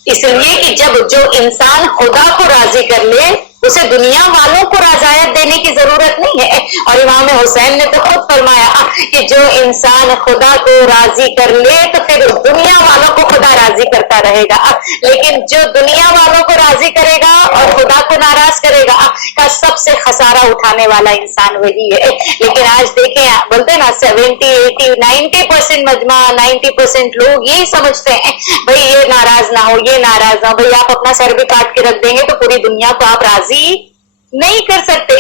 اس لیے کہ جب جو انسان خدا کو راضی کر لے اسے دنیا والوں کو رضایت دینے کی ضرورت نہیں ہے، اور امام حسین نے تو خود فرمایا کہ جو انسان خدا کو راضی کر لے تو پھر دنیا والوں کو خدا راضی کرتا رہے گا، لیکن جو دنیا والوں کو راضی کرے گا اور خدا کو ناراض کرے گا کا سب سے خسارہ اٹھانے والا انسان وہی ہے۔ لیکن آج دیکھیں بولتے ہیں نا 70-80-90% مجمع 90% لوگ یہی سمجھتے ہیں بھائی یہ ناراض نہ ہو، یہ ناراض نہ ہو، بھائی آپ اپنا سر بھی کاٹ کے رکھ دیں گے تو پوری دنیا کو آپ راضی نہیں کر سکتے۔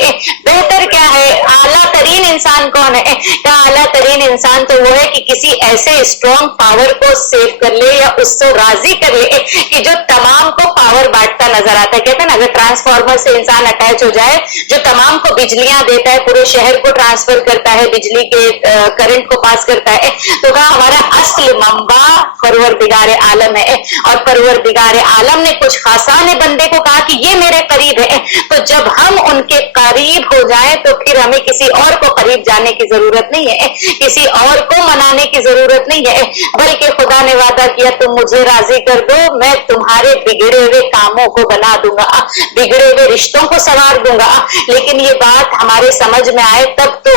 بہتر کیا ہے، اعلیٰ ترین انسان کون ہے؟ کہ اعلیٰ ترین انسان تو وہ ہے کہ کسی ایسے اسٹرانگ پاور کو سیو کر لے یا اس کو راضی کر لے کہ جو تمام کو پاور بانٹتا نظر آتا ہے۔ کہتے ہیں نا اگر ٹرانسفارمر سے انسان اٹیچ ہو جائے جو تمام کو بجلیاں دیتا ہے، پورے شہر کو ٹرانسفر کرتا ہے، بجلی کے کرنٹ کو پاس کرتا ہے، تو کہا ہمارا اصل منبع پروردگار عالم ہے، اور پروردگار عالم نے کچھ خاصان بندے کو کہا کہ یہ میرے قریب ہے، تو جب ہم ان کے قریب ہو جائیں تو پھر ہمیں کسی اور کو قریب جانے کی ضرورت نہیں ہے، کسی اور کو منانے کی ضرورت نہیں ہے، بلکہ خدا نے وعدہ کیا تم مجھے راضی کر دو میں تمہارے بگڑے ہوئے کاموں کو بنا دوں گا، بگڑے ہوئے رشتوں کو سنوار دوں گا۔ لیکن یہ بات ہمارے سمجھ میں آئے تب تو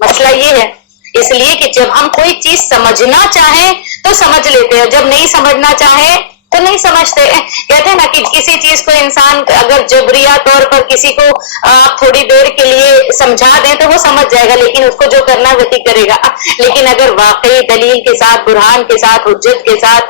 مسئلہ یہ ہے، اس لیے کہ جب ہم کوئی چیز سمجھنا چاہیں تو سمجھ لیتے ہیں، جب نہیں سمجھنا چاہیں تو نہیں سمجھتے۔ کہتے ہیں نا کہ کسی چیز کو انسان اگر جبریہ طور پر کسی کو آپ تھوڑی دیر کے لیے سمجھا دیں تو وہ سمجھ جائے گا، لیکن اس کو جو کرنا وہی کرے گا۔ لیکن اگر واقعی دلیل کے ساتھ، برہان کے ساتھ، حجت کے ساتھ،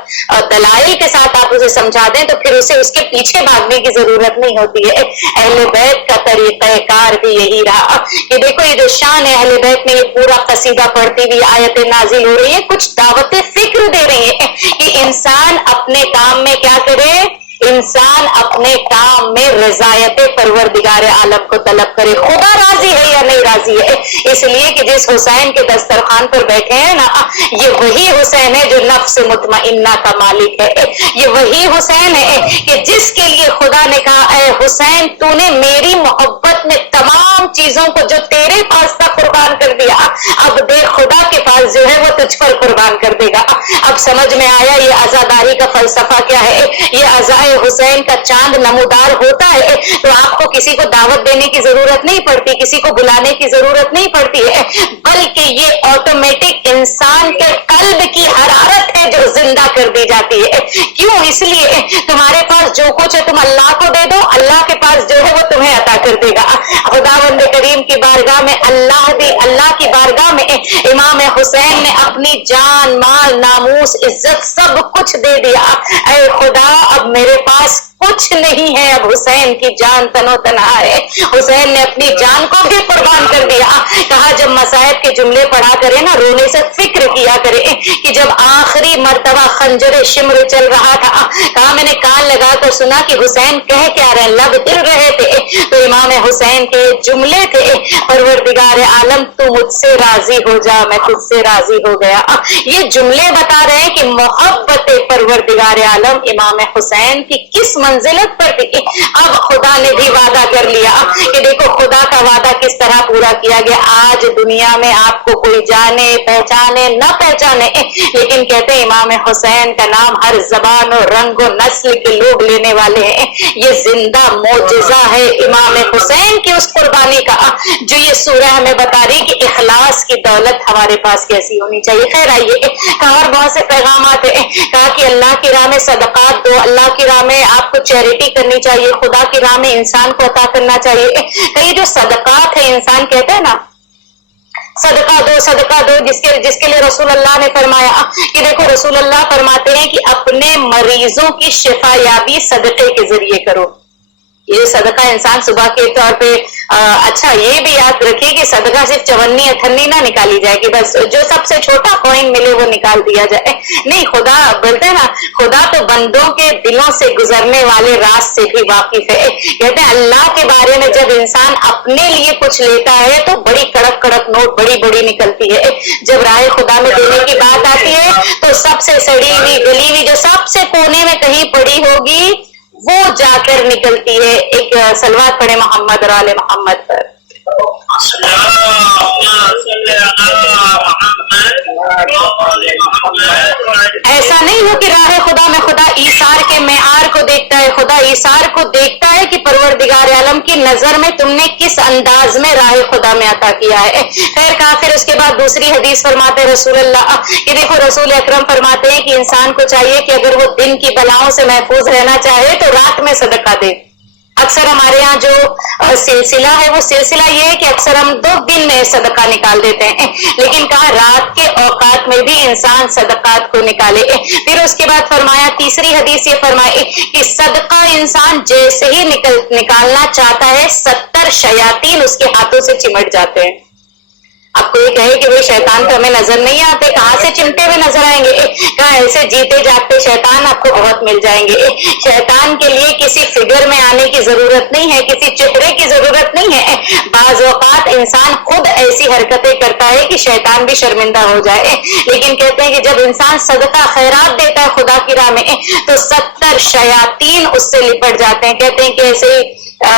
دلائل کے ساتھ آپ اسے سمجھا دیں تو پھر اسے اس کے پیچھے بھاگنے کی ضرورت نہیں ہوتی ہے۔ اہل بیت کا طریقہ کار بھی یہی رہا کہ دیکھو یہ جو شان ہے اہل بیت میں، یہ پورا قصیدہ پڑھتی ہوئی آیتیں نازل ہو رہی ہے، کچھ دعوت فکر دے رہی ہے کہ انسان اپنے کام میں کیا کرے، انسان اپنے کام میں رضایت پروردگار عالم کو طلب کرے، خدا راضی ہے یا نہیں راضی ہے۔ اس لیے کہ جس حسین کے دسترخوان پر بیٹھے ہیں نا، یہ وہی حسین ہے جو نفس مطمئنہ کا مالک ہے، یہ وہی حسین ہے کہ جس کے لیے خدا نے کہا اے حسین تو نے میری محبت میں تمام چیزوں کو جو تیرے پاس تھا قربان کر دیا، اب دیکھ خدا کے پاس جو ہے وہ تجھ پر قربان کر دے گا۔ اب سمجھ میں آیا یہ عزاداری کا فلسفہ کیا ہے، یہ عزائے حسین کا چاند نمودار ہوتا ہے تو آپ کو کسی کو دعوت دینے کی ضرورت نہیں پڑتی، کسی کو بلانے کی ضرورت نہیں پڑتی ہے، بلکہ یہ آٹومیٹک انسان کے قلب کی حرارت ہے جو زندہ کر دی جاتی ہے۔ کیوں؟ اس لیے تمہارے پاس جو کچھ ہے تم اللہ کو دے دو، اللہ کے پاس جو ہے وہ تمہیں عطا کر دے گا۔ خداوند کریم کی بارگاہ میں اللہ کی بارگاہ میں امام حسین نے اپنی جان، مال، ناموس، عزت سب کچھ دے دیا۔ اے خدا اب میرے پاس کچھ نہیں ہے، اب حسین کی جان تنو تنہا ہے۔ حسین نے اپنی جان کو بھی قربان کر دیا۔ کہا جب مصائب کے جملے پڑھا کرے نا، رونے سے فکر کیا کرے کہ جب آخری مرتبہ خنجر شمر چل رہا تھا، کہا میں نے کان لگا کر سنا کہ حسین کہہ کیا رہے، لب ہل رہے تھے، تو امام حسین کے جملے تھے پروردگار عالم تو مجھ سے راضی ہو جا میں تجھ سے راضی ہو گیا۔ یہ جملے بتا رہے ہیں کہ محبت پروردگار عالم امام حسین کی کس منزلت پر تھی۔ اب خدا نے بھی وعدہ کر لیا کہ دیکھو خدا کا وعدہ کس طرح پورا کیا گیا۔ آج دنیا میں آپ کو کوئی جانے پہچانے نہ پہچانے، لیکن کہتے ہیں امام حسین کا نام ہر زبان اور رنگ و نسل کے لوگ لینے والے ہیں۔ یہ زندہ معجزہ ہے امام حسین کی اس قربانی کا، جو یہ سورہ ہمیں بتا رہی کہ اخلاص کی دولت ہمارے پاس کیسی ہونی چاہیے۔ خیر آئیے اور بہت سے پیغامات ہیں، کہا کہ اللہ کی راہ میں صدقات دو، اللہ کی راہ میں آپ کو چیریٹی کرنی چاہیے، خدا کی راہ میں انسان کو عطا کرنا چاہیے۔ کئی جو صدقات ہے انسان کہتے ہیں نا صدقہ دو صدقہ دو، جس کے لیے رسول اللہ نے فرمایا کہ دیکھو رسول اللہ فرماتے ہیں کہ اپنے مریضوں کی شفا یابی صدقے کے ذریعے کرو۔ یہ صدقہ انسان صبح کے طور پہ اچھا یہ بھی یاد رکھیے کہ صدقہ صرف چونی اتھنی نہ نکالی جائے کہ بس جو سب سے چھوٹا کوئن ملے وہ نکال دیا جائے. نہیں, خدا بولتے ہیں نا, خدا تو بندوں کے دلوں سے گزرنے والے راز سے بھی واقف ہے. کہتے ہیں اللہ کے بارے میں جب انسان اپنے لیے کچھ لیتا ہے تو بڑی کڑک کڑک نوٹ بڑی بڑی نکلتی ہے. جب راہ خدا میں دینے کی بات آتی ہے تو سب سے سڑی ہوئی گلی ہوئی جو سب سے کونے میں کہیں پڑی ہوگی وہ جا کر نکلتی ہے. ایک صلوات پڑھے محمد اور آل محمد پر. ایسا نہیں ہو کہ راہ خدا میں خدا ایثار کے معیار کو دیکھتا ہے, خدا ایثار کو دیکھتا ہے کہ پروردگار عالم کی نظر میں تم نے کس انداز میں راہ خدا میں عطا کیا ہے. خیر کہا, پھر اس کے بعد دوسری حدیث فرماتے رسول اللہ کہ دیکھو رسول اکرم فرماتے ہیں کہ انسان کو چاہیے کہ اگر وہ دن کی بلاؤں سے محفوظ رہنا چاہے تو رات میں صدقہ دے. اکثر ہمارے ہاں جو سلسلہ ہے وہ سلسلہ یہ ہے کہ اکثر ہم 2 دن میں صدقہ نکال دیتے ہیں, لیکن کہا رات کے اوقات میں بھی انسان صدقات کو نکالے. پھر اس کے بعد فرمایا تیسری حدیث یہ فرمائے کہ صدقہ انسان جیسے ہی نکالنا چاہتا ہے 70 شیاطین اس کے ہاتھوں سے چمٹ جاتے ہیں. اب کوئی کہے کہ وہ شیطان تو ہمیں نظر نہیں آتے, کہاں سے چمٹے ہوئے نظر آئیں گے؟ کہاں ایسے جیتے جاگتے شیطان آپ کو بہت مل جائیں گے. شیطان کے لیے کسی فگر میں آنے کی ضرورت نہیں ہے, کسی چہرے کی ضرورت نہیں ہے. بعض اوقات انسان خود ایسی حرکتیں کرتا ہے کہ شیطان بھی شرمندہ ہو جائے. لیکن کہتے ہیں کہ جب انسان صدقہ خیرات دیتا ہے خدا کی راہ میں تو 70 شیاطین اس سے لپٹ جاتے ہیں. کہتے ہیں کہ ایسے ہی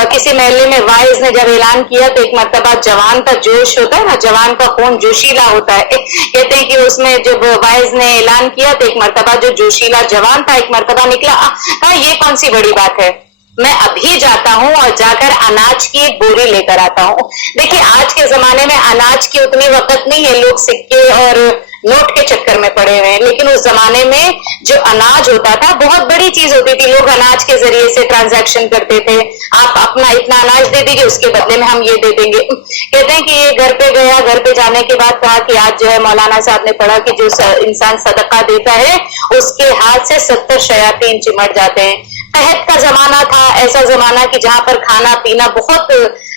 کسی محلے میں وائز نے جب اعلان کیا تو ایک مرتبہ جوان کا جوش ہوتا ہے نا, جوان کا خون جوشیلا ہوتا ہے. کہتے ہیں کہ اس میں جب وائز نے اعلان کیا تو ایک مرتبہ جو جوشیلا جوان تھا ایک مرتبہ نکلا, کہا یہ کون سی بڑی بات ہے, میں ابھی جاتا ہوں اور جا کر اناج کی ایک بوری لے کر آتا ہوں. دیکھیے آج کے زمانے میں اناج کی اتنی وقت نہیں ہے, لوگ سکے اور نوٹ کے چکر میں پڑے ہوئے ہیں, لیکن اس زمانے میں جو اناج ہوتا تھا بہت بڑی چیز ہوتی تھی. لوگ اناج کے ذریعے سے ٹرانزیکشن کرتے تھے, آپ اپنا اتنا اناج دے دیجیے اس کے بدلے میں ہم یہ دے دیں گے. کہتے ہیں کہ یہ گھر پہ گیا, گھر پہ جانے کے بعد کہا کہ آج جو ہے مولانا صاحب نے پڑھا کہ جو انسان صدقہ دیتا ہے اس کے ہاتھ سے 70 شیاطین چمٹ جاتے ہیں. قحط کا زمانہ تھا, ایسا زمانہ کہ جہاں پر کھانا پینا بہت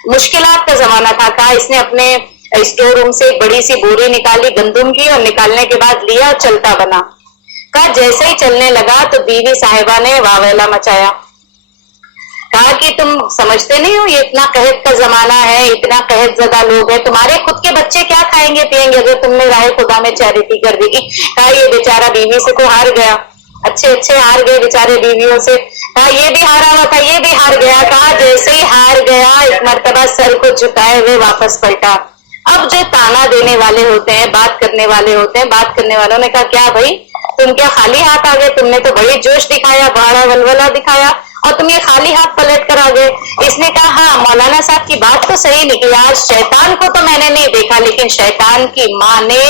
مشکلات کا زمانہ تھا. کہا اس نے اپنے اسٹور روم سے ایک بڑی سی بوری نکالی گندم کی اور نکالنے کے بعد لیا اور چلتا بنا. کہا جیسے ہی چلنے لگا تو بیوی صاحبہ نے واویلا مچایا. کہا کہ تم سمجھتے نہیں ہو یہ اتنا قحط کا زمانہ ہے, اتنا قحط زدہ لوگ ہیں, تمہارے خود کے بچے کیا کھائیں گے پیئیں گے اگر تم نے راہ خدا میں چیریٹی کر دی. کہا یہ بیچارہ بیوی سے تو ہار گیا, اچھے ہار گئے بیچارے بیویوں سے. کہا یہ بھی ہارا ہوا تھا, یہ بھی ہار گیا. کہا جیسے ہی ہار گیا ایک مرتبہ سر کو جھکائے ہوئے واپس پلٹا. اب جو تانا دینے والے ہوتے ہیں, بات کرنے والے ہوتے ہیں, بات کرنے والوں نے کہا کیا بھائی تم کیا خالی ہاتھ آ گئے, تم نے تو بڑی جوش دکھایا, بڑا ولولہ دکھایا اور تم یہ خالی ہاتھ پلٹ کر آ گئے. اس نے کہا ہاں مولانا صاحب کی بات تو صحیح نکلی, آج شیطان کو تو میں نے نہیں دیکھا لیکن شیطان کی ماں نے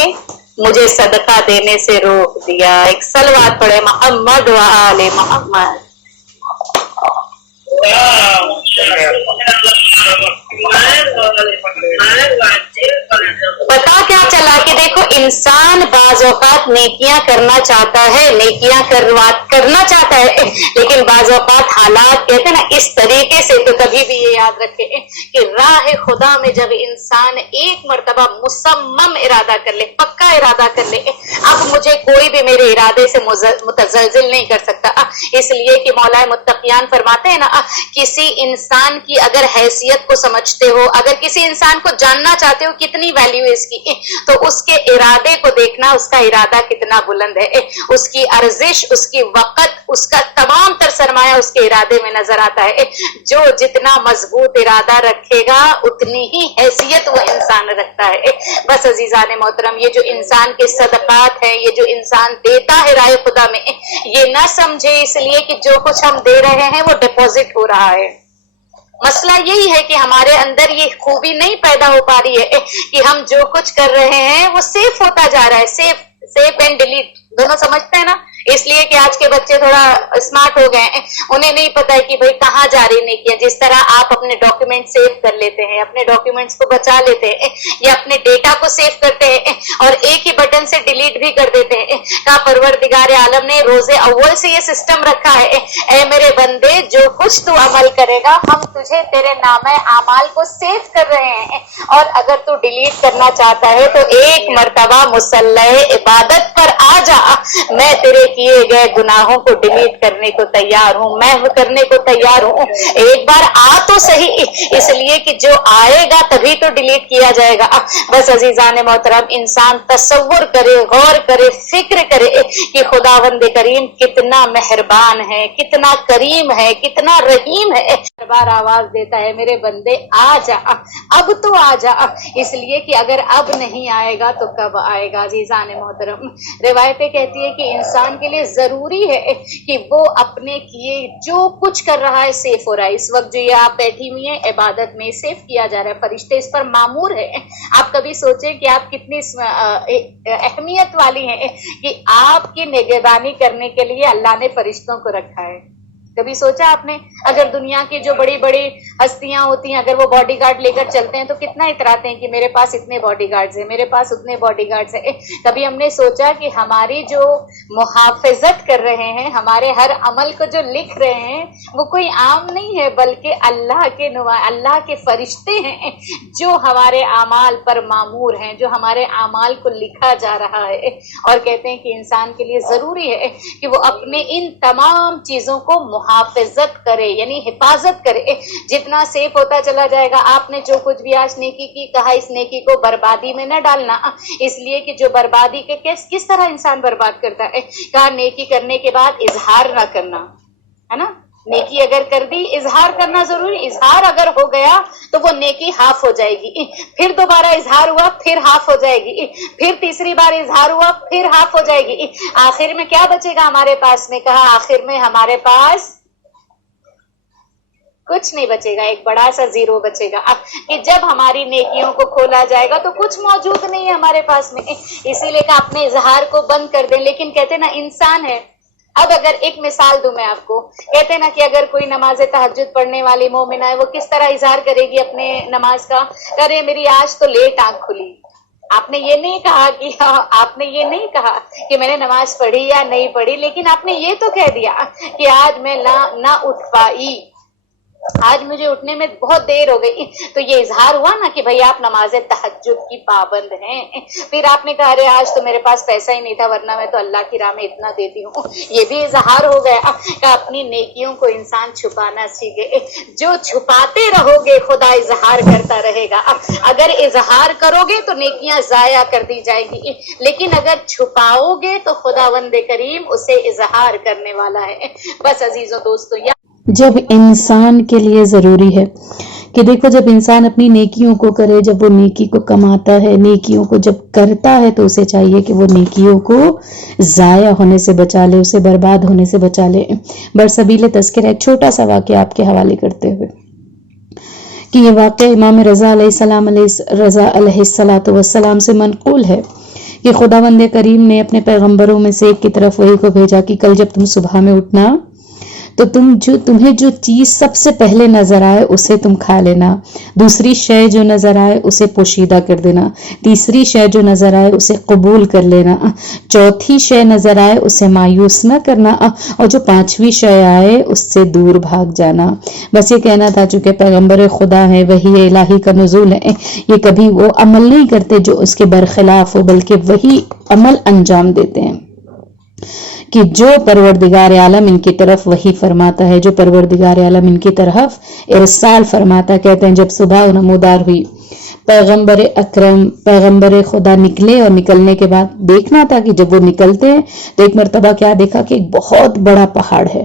مجھے صدقہ دینے سے روک دیا. ایک صلوات پڑھے محمد و آل محمد. پتا کیا چلا کہ دیکھو انسان بعض اوقات نیکیاں کرنا چاہتا ہے, نیکیاں کرنا چاہتا ہے, لیکن بعض اوقات حالات کہتے ہیں نا اس طریقے سے. تو کبھی بھی یہ یاد رکھے کہ راہ خدا میں جب انسان ایک مرتبہ مصمم ارادہ کر لے, پکا ارادہ کر لے, اب مجھے کوئی بھی میرے ارادے سے متزلزل نہیں کر سکتا. اس لیے کہ مولا متقیان فرماتے ہیں نا, کسی انسان کی اگر حیثیت کو سمجھتے ہو, اگر کسی انسان کو جاننا چاہتے ہو کتنی ویلیو اس کی, تو اس کے ارادے کو دیکھنا, اس کا ارادہ کتنا بلند ہے, اس کی ارزش, اس کی وقت, اس کا تمام تر سرمایہ اس کے ارادے میں نظر آتا ہے. جو جتنا مضبوط ارادہ رکھے گا اتنی ہی حیثیت وہ انسان رکھتا ہے. بس عزیزان محترم, یہ جو انسان کے صدقات ہیں, یہ جو انسان دیتا ہے راہ خدا میں, یہ نہ سمجھے اس لیے کہ جو کچھ ہم دے رہے ہیں وہ ڈپوزٹ ہو رہا ہے. مسئلہ یہی ہے کہ ہمارے اندر یہ خوبی نہیں پیدا ہو پا رہی ہے کہ ہم جو کچھ کر رہے ہیں وہ سیف ہوتا جا رہا ہے. سیف اینڈ ڈیلیٹ دونوں سمجھتے ہیں نا, اس لیے کہ آج کے بچے تھوڑا اسمارٹ ہو گئے ہیں، انہیں نہیں پتا ہے کہ بھئی کہاں جا رہی نیکیاں. جس طرح آپ اپنے ڈاکیومنٹ سیو کر لیتے ہیں، اپنے ڈاکیومنٹس کو بچا لیتے ہیں یا اپنے ڈیٹا کو سیو کرتے ہیں اور ایک ہی بٹن سے ڈیلیٹ بھی کر دیتے ہیں، کہا پروردگار عالم نے روز اول سے یہ سسٹم رکھا ہے، اے میرے بندے جو کچھ تو عمل کرے گا ہم تجھے تیرے نامہ اعمال کو سیو کر رہے ہیں، اور اگر تو ڈیلیٹ کرنا چاہتا ہے تو ایک مرتبہ مصلی عبادت پر آ جا، میں تیرے کیے گئے گناہوں کو ڈیلیٹ کرنے کو تیار ہوں، محو کرنے کو تیار ہوں. ایک بار آ تو صحیح، اس لیے کہ جو آئے گا تبھی تو ڈیلیٹ کیا جائے گا. بس عزیزان محترم، انسان تصور کرے، غور کرے، فکر کرے کہ خداوند کریم کتنا مہربان ہے، کتنا کریم ہے، کتنا رحیم ہے. ہر بار آواز دیتا ہے میرے بندے آ جا، اب تو آ جا. اس لیے کہ اگر اب نہیں آئے گا تو کب آئے گا. عزیزان محترم، روایتیں کہتی ہے کہ انسان کے لیے ضروری ہے کہ وہ اپنے کیے جو کچھ کر رہا ہے سیف ہو رہا ہے. اس وقت جو یہ آپ بیٹھی ہوئی ہیں عبادت میں سیف کیا جا رہا ہے، فرشتے اس پر مامور ہیں. آپ کبھی سوچیں کہ آپ کتنی اہمیت والی ہیں کہ آپ کی نگہبانی کرنے کے لیے اللہ نے فرشتوں کو رکھا ہے. کبھی سوچا آپ نے؟ اگر دنیا کی جو بڑی بڑی ہستیاں ہوتی ہیں اگر وہ باڈی گارڈ لے کر چلتے ہیں تو کتنا اتراتے ہیں کہ میرے پاس اتنے باڈی گارڈز ہیں، میرے پاس اتنے باڈی گارڈز ہیں. کبھی ہم نے سوچا کہ ہماری جو محافظت کر رہے ہیں، ہمارے ہر عمل کو جو لکھ رہے ہیں وہ کوئی عام نہیں ہے بلکہ اللہ کے فرشتے ہیں جو ہمارے اعمال پر مامور ہیں، جو ہمارے اعمال کو لکھا جا رہا ہے. اور کہتے ہیں کہ انسان کے لیے ضروری ہے کہ وہ اپنے ان تمام چیزوں کو محافظت کرے، یعنی حفاظت کرے. جتنا سیف ہوتا چلا جائے گا. آپ نے جو کچھ بھی آج نیکی کی، کہا اس نیکی کو بربادی میں نہ ڈالنا، اس لیے کہ جو بربادی کے کس طرح انسان برباد کرتا ہے، کہا نیکی کرنے کے بعد اظہار نہ کرنا، ہے نا. نیکی اگر کر دی اظہار کرنا ضروری. اظہار اگر ہو گیا تو وہ نیکی ہاف ہو جائے گی، پھر دوبارہ اظہار ہوا پھر ہاف ہو جائے گی، پھر تیسری بار اظہار ہوا پھر ہاف ہو جائے گی. آخر میں کیا بچے گا ہمارے پاس میں؟ کہا آخر میں ہمارے پاس کچھ نہیں بچے گا، ایک بڑا سا زیرو بچے گا. اب کہ جب ہماری نیکیوں کو کھولا جائے گا تو کچھ موجود نہیں ہے ہمارے پاس میں. اسی لیے کہ اپنے اظہار کو بند کر دیں. لیکن کہتے نا انسان ہے. اب اگر ایک مثال دوں میں آپ کو، کہتے نا کہ اگر کوئی نماز تہجد پڑھنے والی مومنہ ہے وہ کس طرح اظہار کرے گی اپنے نماز کا؟ کرے میری آج تو لیٹ آنکھ کھلی. آپ نے یہ نہیں کہا کہ میں نے نماز پڑھی یا نہیں پڑھی، لیکن آپ نے یہ تو کہہ دیا کہ آج میں نہ اٹھ پائی، آج مجھے اٹھنے میں بہت دیر ہو گئی. تو یہ اظہار ہوا نا کہ بھئی آپ نماز تہجد کی پابند ہیں. پھر آپ نے کہا ارے آج تو میرے پاس پیسہ ہی نہیں تھا ورنہ میں تو اللہ کی راہ میں اتنا دیتی ہوں. یہ بھی اظہار ہو گیا کہ اپنی نیکیوں کو انسان چھپانا سیکھے. جو چھپاتے رہو گے خدا اظہار کرتا رہے گا. اگر اظہار کرو گے تو نیکیاں ضائع کر دی جائے گی، لیکن اگر چھپاؤ گے تو خداوند کریم اسے اظہار کرنے والا ہے. بس عزیزوں دوستو، جب انسان کے لیے ضروری ہے کہ دیکھو جب انسان اپنی نیکیوں کو کرے، جب وہ نیکی کو کماتا ہے، نیکیوں کو جب کرتا ہے تو اسے چاہیے کہ وہ نیکیوں کو ضائع ہونے سے بچا لے، اسے برباد ہونے سے بچا لے. برسبیل تذکرہ ایک چھوٹا سا واقعہ آپ کے حوالے کرتے ہوئے کہ یہ واقعہ امام رضا علیہ السلام سے منقول ہے کہ خداوند کریم نے اپنے پیغمبروں میں سے ایک کی طرف وحی کو بھیجا کہ کل جب تم صبح میں اٹھنا تو تمہیں جو چیز سب سے پہلے نظر آئے اسے تم کھا لینا، دوسری شے جو نظر آئے اسے پوشیدہ کر دینا، تیسری شے جو نظر آئے اسے قبول کر لینا، چوتھی شے نظر آئے اسے مایوس نہ کرنا، اور جو پانچویں شے آئے اس سے دور بھاگ جانا. بس یہ کہنا تھا چونکہ پیغمبر خدا ہے، وحی الہی کا نزول ہے، یہ کبھی وہ عمل نہیں کرتے جو اس کے برخلاف ہو، بلکہ وہی عمل انجام دیتے ہیں کہ جو پروردگار عالم ان کی طرف وحی فرماتا ہے، جو پروردگار عالم ان کی طرف ارسال فرماتا ہے. کہتے ہیں جب صبح نمودار ہوئی، پیغمبر اکرم پیغمبر خدا نکلے، اور نکلنے کے بعد دیکھنا تھا کہ جب وہ نکلتے ہیں تو ایک مرتبہ کیا دیکھا کہ ایک بہت بڑا پہاڑ ہے،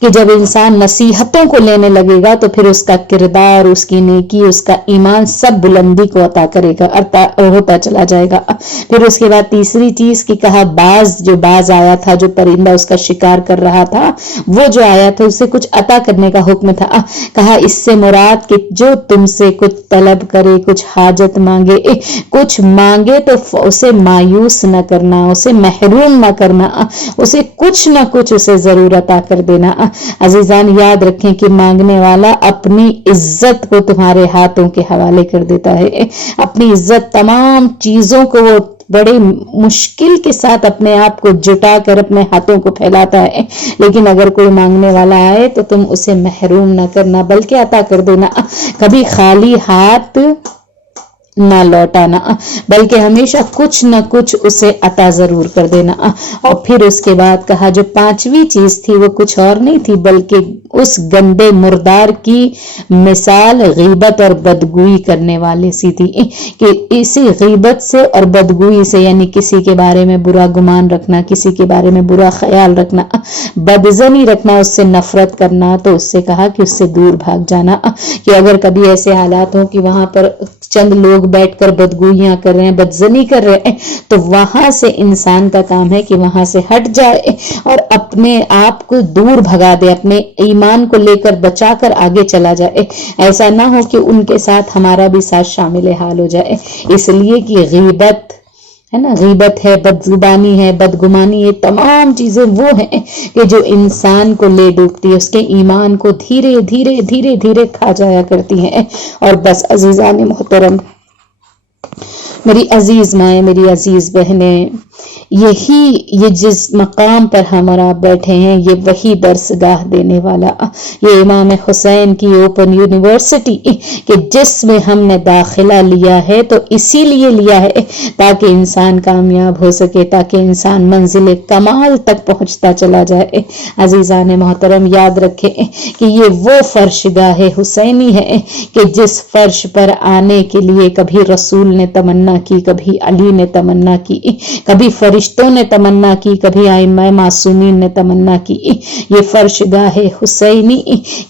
کہ جب انسان نصیحتوں کو لینے لگے گا تو پھر اس کا کردار، اس کی نیکی، اس کا ایمان سب بلندی کو عطا کرے گا، ہوتا چلا جائے گا۔ پھر اس کے بعد تیسری چیز کی کہا باز آیا تھا، جو پرندہ اس کا شکار کر رہا تھا، وہ جو آیا تھا اسے کچھ عطا کرنے کا حکم تھا۔ کہا اس سے مراد کہ جو تم سے کچھ طلب کرے، کچھ حاجت مانگے، کچھ مانگے تو اسے مایوس نہ کرنا، اسے محروم نہ کرنا، اسے کچھ نہ کچھ اسے ضرور عطا کر دینا۔ عزیزان یاد رکھیں کہ مانگنے والا اپنی عزت کو تمہارے ہاتھوں کے حوالے کر دیتا ہے، اپنی عزت، تمام چیزوں کو وہ بڑے مشکل کے ساتھ اپنے آپ کو جٹا کر اپنے ہاتھوں کو پھیلاتا ہے، لیکن اگر کوئی مانگنے والا آئے تو تم اسے محروم نہ کرنا بلکہ عطا کر دینا، کبھی خالی ہاتھ نہ لوٹانا بلکہ ہمیشہ کچھ نہ کچھ اسے عطا ضرور کر دینا۔ اور پھر اس کے بعد کہا جو پانچویں چیز تھی وہ کچھ اور نہیں تھی بلکہ اس گندے مردار کی مثال غیبت اور بدگوئی کرنے والے سی تھی، کہ اسی غیبت سے اور بدگوئی سے یعنی کسی کے بارے میں برا گمان رکھنا، کسی کے بارے میں برا خیال رکھنا، بدظنی رکھنا، اس سے نفرت کرنا، تو اس سے کہا کہ اس سے دور بھاگ جانا، کہ اگر کبھی ایسے حالات ہوں کہ وہاں پر چند لوگ بیٹھ کر بدگوئیاں کر رہے ہیں، بدظنی کر رہے ہیں، تو وہاں سے انسان کا کام ہے کہ وہاں سے ہٹ جائے اور اپنے آپ کو دور بھگا دے، اپنے ایمان کو لے کر بچا کر آگے چلا جائے، ایسا نہ ہو کہ ان کے ساتھ ہمارا بھی ساتھ شامل حال ہو جائے۔ اس لیے کہ غیبت ہے نا، غیبت ہے، بدزبانی ہے، بدگمانی، یہ تمام چیزیں وہ ہیں کہ جو انسان کو لے ڈوبتی ہے، اس کے ایمان کو دھیرے دھیرے دھیرے دھیرے کھا جایا کرتی ہیں۔ اور بس عزیزان محترم، میری عزیز مائیں، میری عزیز بہنیں، یہ جس مقام پر ہم اور آپ بیٹھے ہیں یہ وہی درسگاہ دینے والا، یہ امام حسین کی اوپن یونیورسٹی کہ جس میں ہم نے داخلہ لیا ہے تو اسی لیے لیا ہے تاکہ انسان کامیاب ہو سکے، تاکہ انسان منزل کمال تک پہنچتا چلا جائے۔ عزیزان محترم یاد رکھیں کہ یہ وہ فرش گاہ حسینی ہے کہ جس فرش پر آنے کے لیے کبھی رسول نے تمنا کی، کبھی علی نے تمنا کی، کبھی فرشتوں نے تمنا کی، کبھی ائمہ معصومین نے تمنا کی۔ یہ فرش گاہ حسینی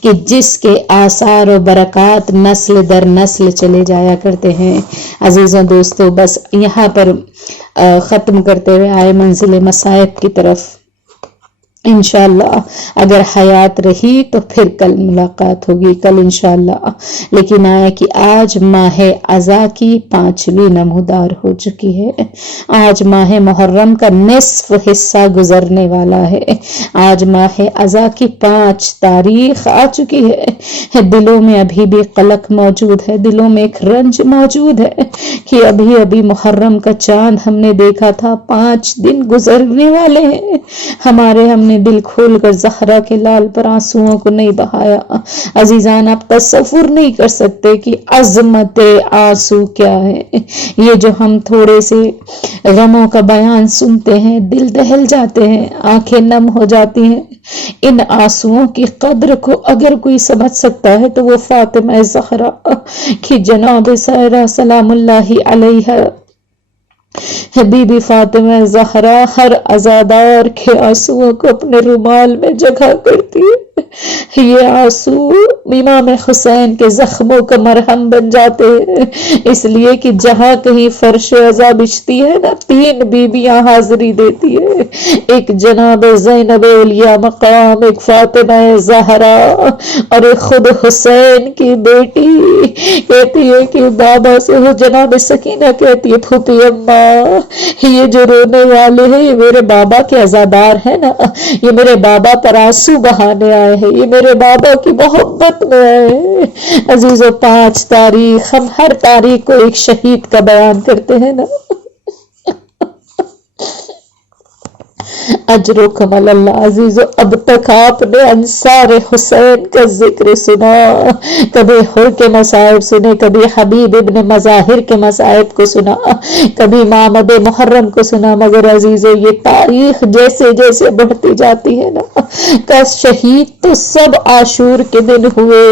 کہ جس کے آثار و برکات نسل در نسل چلے جایا کرتے ہیں۔ عزیزوں دوستو، بس یہاں پر ختم کرتے ہوئے آئے منزل مصائب کی طرف۔ انشاءاللہ اگر حیات رہی تو پھر کل ملاقات ہوگی، کل انشاءاللہ، لیکن آیا کہ آج ماہ عزا کی 5ویں نمودار ہو چکی ہے، آج ماہ محرم کا نصف حصہ گزرنے والا ہے، آج ماہ عزا کی 5 تاریخ آ چکی ہے۔ دلوں میں ابھی بھی قلق موجود ہے، دلوں میں ایک رنج موجود ہے کہ ابھی ابھی محرم کا چاند ہم نے دیکھا تھا، 5 دن گزرنے والے ہیں، ہمارے ہم نے دل کھول کر زہرا کے لال پر آنسوؤں کو نہیں بہایا۔ عزیزان آپ تصور نہیں کر سکتے کہ عظمت آنسو کیا ہے۔ یہ جو ہم تھوڑے سے غموں کا بیان سنتے ہیں دل دہل جاتے ہیں، آنکھیں نم ہو جاتی ہیں۔ ان آنسوؤں کی قدر کو اگر کوئی سمجھ سکتا ہے تو وہ فاطمہ زہرا کی جناب سائرہ سلام اللہ علیہا، بی بی فاطمہ زہرا ہر عزادار کے آنسوؤں کو اپنے رومال میں جگہ کرتی ہے۔ یہ آنسو امام حسین کے زخموں کا مرہم بن جاتے ہیں، اس لیے کہ جہاں کہیں فرش عزا بچھتی ہے نا، 3 بیویاں حاضری دیتی ہے، ایک جناب زینب اولیاء مقام، ایک فاطمہ زہرا اور ایک خود حسین کی بیٹی کہتی ہے کہ بابا سے وہ جناب سکینہ کہتی ہے پھوپھی اماں یہ جو رونے والے ہیں یہ میرے بابا کے عزادار ہیں نا، یہ میرے بابا پر آنسو بہانے آئے ہیں، یہ میرے بابا کی محبت میں آئے ہیں۔ عزیزو 5 تاریخ، ہم ہر تاریخ کو ایک شہید کا بیان کرتے ہیں نا۔ اجرکم اللہ عزیزو، اب تک آپ نے انصار حسین کا ذکر سنا، کبھی حر کے مصائب سنے، کبھی حبیب ابن مظاہر کے مصائب کو سنا، کبھی مامد محرم کو سنا، مگر عزیزو یہ تاریخ جیسے جیسے بڑھتی جاتی ہے نا، کا شہید تو سب عاشور کے دن ہوئے،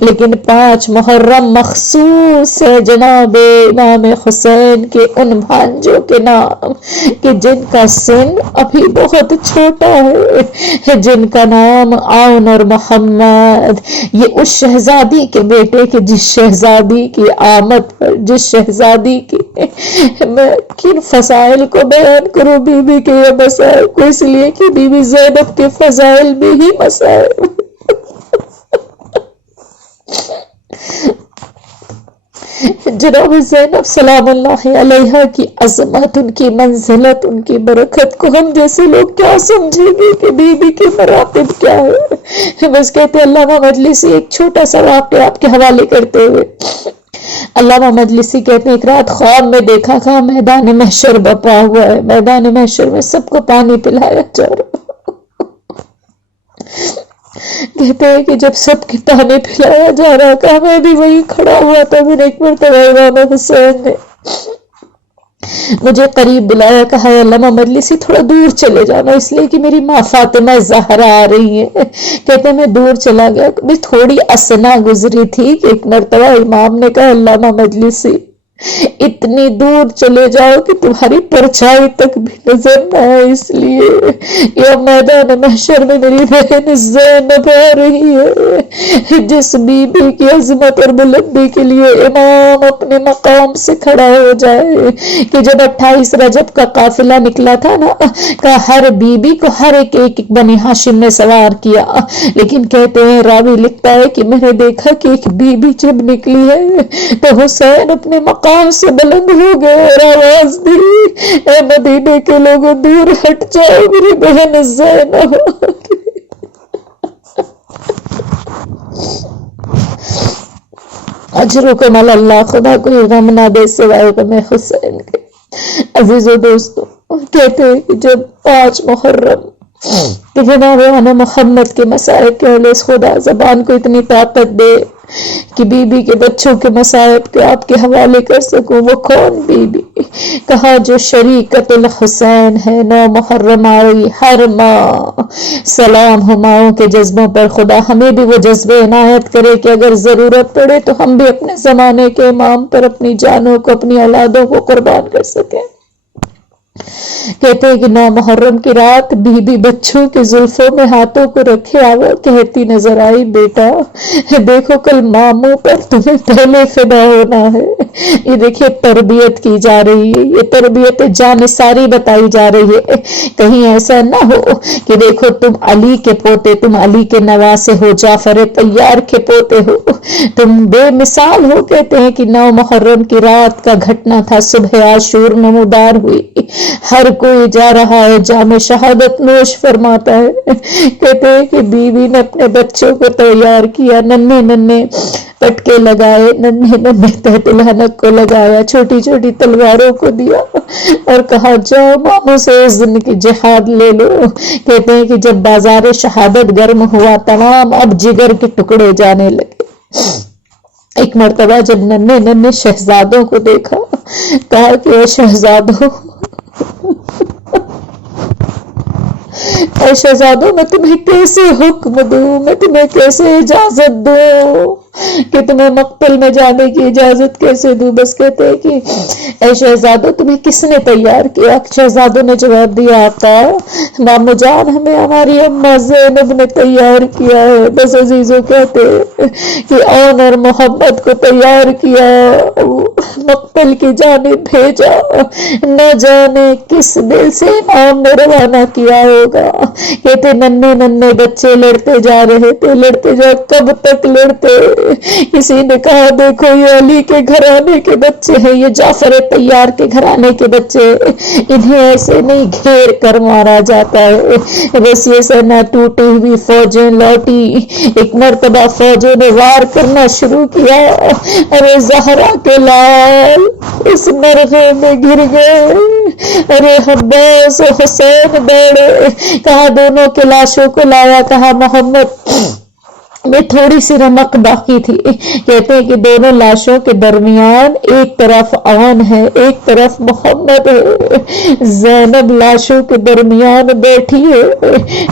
لیکن 5 محرم مخصوص ہے جناب امام حسین کے ان بھانجوں کے نام کہ جن کا سن ابھی بہت چھوٹا ہے جن کا نام عون اور محمد، یہ اس شہزادی کے بیٹے کے جس شہزادی کی آمد پر، جس شہزادی کی میں کن فضائل کو بیان کروں بی بی کے یہ مسائل کو، اس لیے کہ بی بی زینب کے فضائل بھی ہی مسائل۔ جناب زینب سلام اللہ علیہا کی عظمت، ان کی منزلت، ان کی برکت کو ہم جیسے لوگ کیا سمجھیں گے کہ بی بی کے مراتب کیا ہے۔ بس کہتے علامہ مجلسی ایک چھوٹا سا واقعہ آپ کے حوالے کرتے ہوئے، علامہ مجلسی کہتے ہیں ایک رات خواب میں دیکھا تھا میدان محشر بپا ہوا ہے، میدان محشر میں سب کو پانی پلایا جا رہا، کہتے ہیں کہ جب سب کے پانی پلایا جا رہا تھا میں بھی وہی کھڑا ہوا تھا، پھر ایک مرتبہ امام حسین نے مجھے قریب بلایا، کہا علامہ مجلسی تھوڑا دور چلے جانا، اس لیے کہ میری ماں فاطمہ زہرا آ رہی ہیں۔ کہتے ہیں میں دور چلا گیا، بھی تھوڑی اسنا گزری تھی کہ ایک مرتبہ امام نے کہا علامہ مجلسی اتنی دور چلے جاؤ کہ تمہاری پرچھائی تک بھی نظر نہ آئے، اس لیے یہ میدان محشر میں میری بہن زینب آ رہی ہے، جس بی بی کی عظمت اور بلندی کے لیے امام اپنے مقام سے کھڑا ہو جائے کہ جب 28 رجب کا قافلہ نکلا تھا نا، کہ ہر بی بی کو ہر ایک بنی ہاشم نے سوار کیا، لیکن کہتے ہیں راوی لکھتا ہے کہ میں نے دیکھا کہ ایک بی بی جب نکلی ہے تو حسین اپنے مقام سے بلند ہو گئے اور آواز دی، اے مدینے کے لوگوں دور ہٹ جاؤ، میری بہن زینب۔ اجرکم علی اللہ، خدا کوئی غم نہ دے سوائے غم حسین کے۔ عزیزو دوستو، کہتے ہیں کہ جب 5 محرم کہ جناب محمد کے مصائب کے علیہ خدا زبان کو اتنی طاقت دے کہ بی بی کے بچوں کے مصائب کے آپ کے حوالے کر سکوں، وہ کون بی بی؟ کہا جو شریکت الحسین ہے، 9 محرم آئی ہر ماہ، سلام ہو ماؤں کے جذبوں پر، خدا ہمیں بھی وہ جذبے عنایت کرے کہ اگر ضرورت پڑے تو ہم بھی اپنے زمانے کے امام پر اپنی جانوں کو، اپنی اولادوں کو قربان کر سکیں۔ کہتے ہیں کہ 9 محرم کی رات بی بی بچوں کے زلفوں میں ہاتھوں کو رکھے آوا کہتی نظر آئی، بیٹا دیکھو کل ماموں پر تمہیں پہلے فدا ہونا ہے۔ یہ دیکھیں تربیت کی جا رہی ہے، یہ تربیت جانثاری بتائی جا رہی ہے، کہیں ایسا نہ ہو کہ دیکھو تم علی کے پوتے، تم علی کے نواسے ہو، جعفر طیار کے پوتے ہو، تم بے مثال ہو۔ کہتے ہیں کہ 9 محرم کی رات کا گھٹنا تھا، صبح عاشور نمودار ہوئی، ہر کوئی جا رہا ہے جام شہادت نوش فرماتا ہے۔ کہتے ہیں کہ بیوی نے اپنے بچوں کو تیار کیا، ننھے ننھے پٹکے لگائے، ننھے ننھے تحت الحنک کو لگایا، چھوٹی چھوٹی تلواروں کو دیا اور کہا جاؤ ماموں سے اس دن کی جہاد لے لو۔ کہتے ہیں کہ جب بازار شہادت گرم ہوا، تمام اب جگر کے ٹکڑے جانے لگے۔ ایک مرتبہ جب ننھے ننھے شہزادوں کو دیکھا، کہا کہ اے شہزادوں، اے شہزادوں میں تمہیں کیسے حکم دوں، میں تمہیں کیسے اجازت دوں کہ تمہیں مقتل میں جانے کی اجازت کیسے دوں؟ بس کہتے ہیں کہ اے شہزادوں تمہیں کس نے تیار کیا؟ شہزادوں نے جواب دیا آقا مامو جان ہمیں ہماری اماں زینب نے تیار کیا ہے۔ بس عزیزوں کہتے ہیں کہ عون اور محمد کو تیار کیا، مقتل کی جانب بھیجا، نہ جانے کس دل سے امام نے روانہ کیا ہوگا۔ کہتے ننھے ننھے بچے لڑتے جا رہے تھے، لڑتے جا کب تک لڑتے؟ کسی نے کہا دیکھو یہ علی کے گھرانے کے بچے ہیں، یہ جعفر طیار کے گھرانے کے بچے، انہیں ایسے نہیں گھیر کر مارا جاتا ہے۔ بس یہ سنا ٹوٹی ہوئی فوجیں لوٹی، ایک مرتبہ فوجوں نے وار کرنا شروع کیا، ارے زہرا کے لال اس مرغے میں گر گئے، ارے عباس و حسین دوڑے، کہا دونوں کے لاشوں کو لایا، کہا محمد میں تھوڑی سی رمق باقی تھی. کہتے ہیں کہ دونوں لاشوں کے درمیان ایک طرف آن ہے ایک طرف محمد ہے. زینب لاشوں کے درمیان بیٹھی ہے.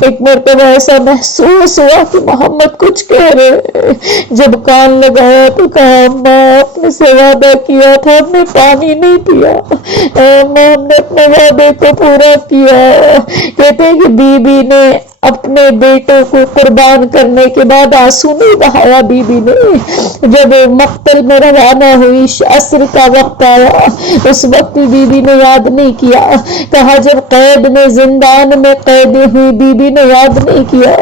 ایک مرتبہ ایسا محسوس ہوا کہ محمد کچھ کہہ رہے. جب کان لگایا تو کہا اماں آپ نے سے وعدہ کیا تھا ہم نے پانی نہیں پیا. اماں ہم نے اپنے وعدے کو پورا کیا. کہتے ہیں کہ بی بی نے اپنے بیٹوں کو قربان کرنے کے بعد آنسو نہیں بہایا. بی بی نے جب مقتل میں روانہ ہوئی عصر کا وقت آیا اس وقت بی بی نے یاد نہیں کیا. کہا جب قید میں زندان میں قید ہوئی بی بی نے یاد نہیں کیا.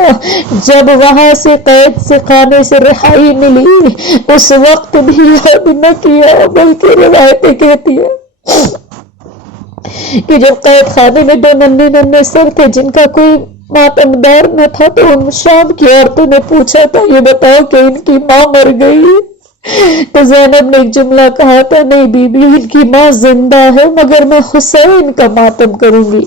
جب وہاں سے قید سے خانے سے رہائی ملی اس وقت بھی یاد نہ کیا. بلکہ روایتیں کہتی ہے کہ جب قید خانے میں دو ننھے سر تھے جن کا کوئی ماتمدار نہ تھا تو ان شام کی عورتوں نے پوچھا تھا یہ بتاؤ کہ ان کی ماں مر گئی. تو زینب نے ایک جملہ کہا تھا نہیں بی بی ان کی ماں زندہ ہے مگر میں حسین کا ماتم کروں گی.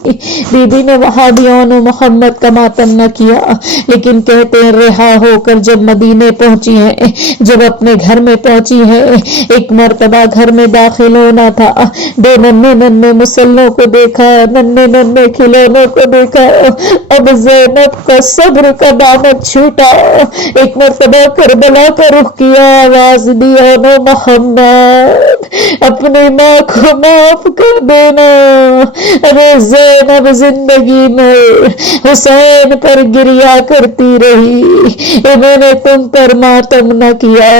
بی بی نے وہابیوں نے محمد کا ماتم نہ کیا لیکن کہتے ہیں رہا ہو کر جب مدینے پہنچی ہیں جب اپنے گھر میں پہنچی ہیں ایک مرتبہ گھر میں داخل ہونا تھا. دو ننھے مسلوں کو دیکھا ننھے کھلونوں کو دیکھا. اب زینب کا صبر کا دامن چھوٹا. ایک مرتبہ کربلا کا رخ کیا آواز دیا نو محمد اپنی ماں کو معاف کر دینا. ارے زینب زندگی میں حسین پر گریا کرتی رہی میں نے تم پر ماتم نہ کیا.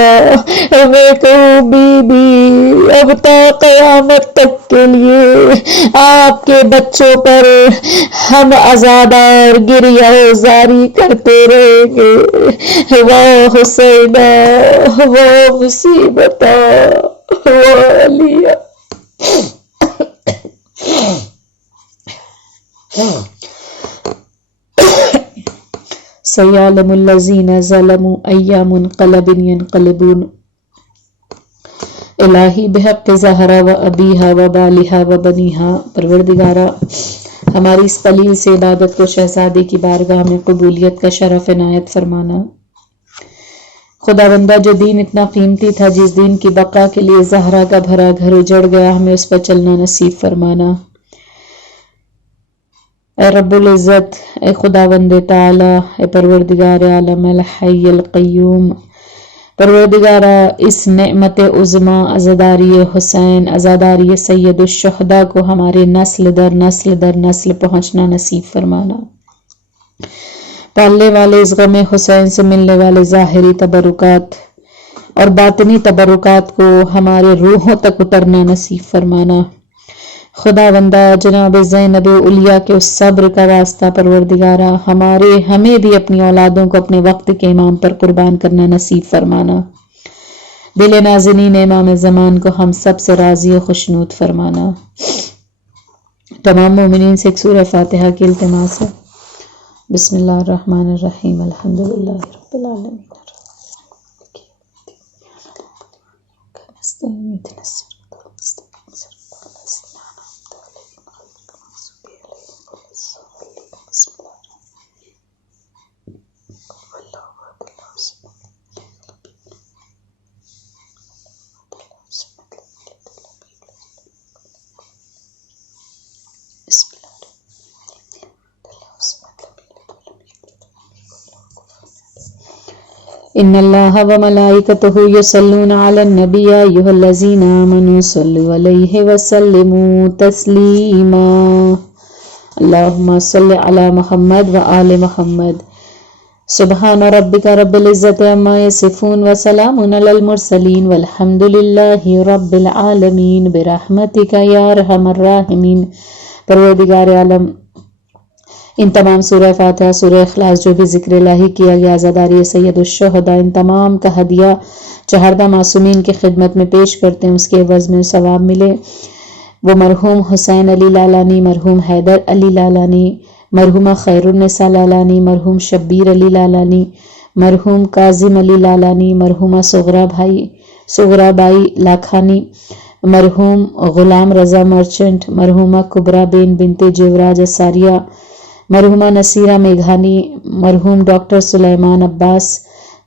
میں کہوں بی بی اب تا قیامت تک کے لیے آپ کے بچوں پر ہم عزادار گریا زاری کرتے رہیں گے. واہ حسینہ واہ مصیبت واہ علیہ. سیعلم الذین ظلموا ای منقلب ینقلبون. الہی بحق زہرا و ابیہا و بالہا و بنیہا. پروردگارہ ہماری اس قلیل سے عبادت کو شہزادی کی بارگاہ میں قبولیت کا شرف عنایت فرمانا. خدا بندہ جو دین اتنا قیمتی تھا جس دین کی بقا کے لیے زہرا کا بھرا گھر اجڑ گیا ہمیں اس پر چلنا نصیب فرمانا. اے رب العزت اے خدا بند تعالی اے پروردگار عالم الحی القیوم. پروردگارہ اس نعمت عظما عزاداری حسین عزاداری سید الشہداء کو ہمارے نسل در نسل پہنچنا نصیب فرمانا. پالنے والے اس غم حسین سے ملنے والے ظاہری تبرکات اور باطنی تبرکات کو ہمارے روحوں تک اترنا نصیب فرمانا. خدا بندہ جناب زینب علیہ کے اس صبر کا واسطہ پروردگارہ ہمیں بھی اپنی اولادوں کو اپنے وقت کے امام پر قربان کرنا نصیب فرمانا. دل نازنین امام زمان کو ہم سب سے راضی و خوشنود فرمانا. تمام مومنین سے ایک سورہ فاتحہ کی التماس ہے. بسم اللہ الرحمن الرحیم الحمدللہ رب العالمین. ان اللہ و ملائکتہ یصلون علی النبی یا ایھا الذین آمنوا صلوا علیہ وسلموا تسلیما. اللہم صل علی محمد و آل محمد. سبحان ربک رب العزت عما یصفون وسلام علی المرسلین والحمد للہ رب العالمین برحمتک یا ارحم الراحمین. پروردگار عالم ان تمام سورہ فاتحہ سورہ اخلاص جو بھی ذکر الہی کیا گیا عزاداری سید الشہداء ان تمام کا ہدیہ چہردہ معصومین کی خدمت میں پیش کرتے ہیں اس کے عوض میں ثواب ملے. وہ مرحوم حسین علی لالانی مرحوم حیدر علی لالانی مرحومہ خیر النساء لالانی مرحوم شبیر علی لالانی مرحوم کاظم علی لالانی مرحومہ صغرا بائی لاکھانی مرحوم غلام رضا مرچنٹ مرحومہ کبرا بین بنت جیوراج اساریہ مرحومہ نصیرہ میگھانی مرحوم ڈاکٹر سلیمان عباس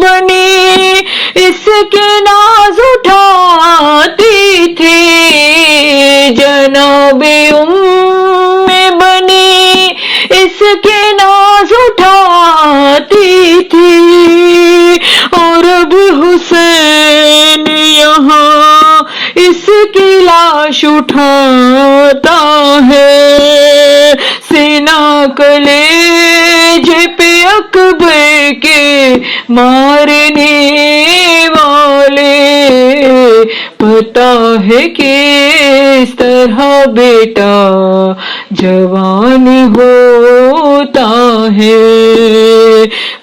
بنی اس کے ناز اٹھاتی تھی، جناب بنی اس کے ناز اٹھاتی تھی، اور اب حسین یہاں اس کی لاش اٹھاتا ہے، سینہ کلیجے پہ اکبر کے مارنے والے، پتا ہے کس طرح بیٹا جوان ہوتا ہے،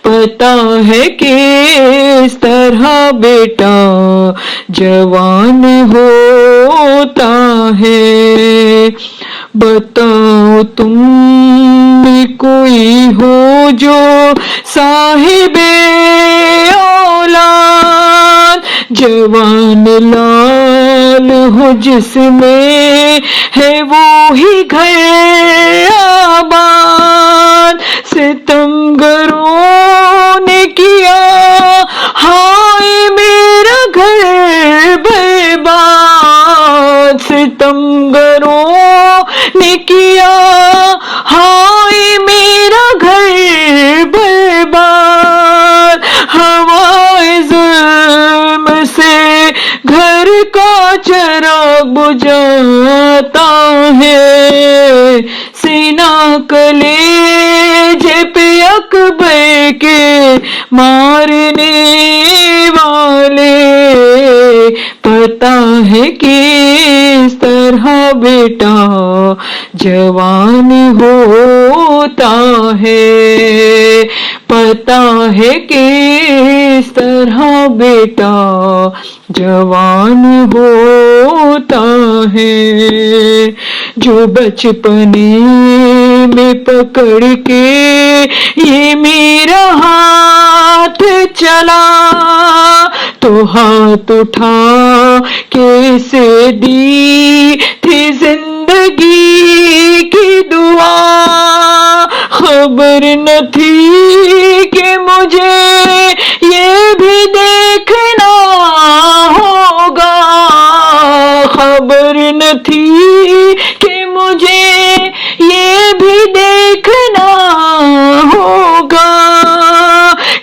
پتا ہے کس طرح بیٹا جوان ہوتا ہے۔ بتاؤ تم بھی کوئی ہو جو صاحب اولاد، جوان لال ہو جس میں ہے وہی گھر آباد، ستمگروں نے کیا ہائے میرا گھر برباد، ستمگروں نے کیا ہائے میرا گھر برباد، ہوائے ظلم سے گھر کا چراغ بجھاتا ہے، سینہ کلیجے پہ اکبر کے مارنے والے، پتا ہے کس طرح بیٹا جوان ہوتا ہے، پتا ہے کس طرح بیٹا جوان ہوتا ہے، جو بچپنے میں پکڑ کے یہ میرا ہاتھ چلا، تو ہاتھ اٹھا کے اسے دی تھی زندگی کی دعا، خبر نہ تھی کہ مجھے یہ بھی دیکھنا ہوگا، خبر نہ تھی کہ مجھے یہ بھی دیکھنا ہوگا،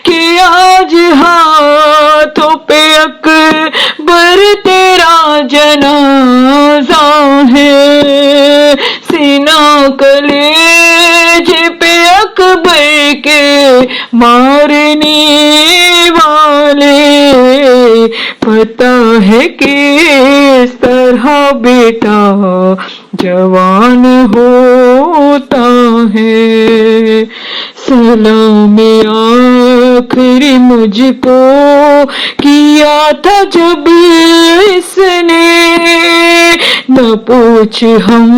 کہ آج ہاتھوں پہ اکبر تیرا جنازہ ہے، سینہ کلیجے پہ اکبر کے مارنے والے، پتا ہے کس طرح بیٹا جوان ہوتا ہے۔ سلام آخری مجھ کو کیا تھا جب اس نے، نہ پوچھ ہم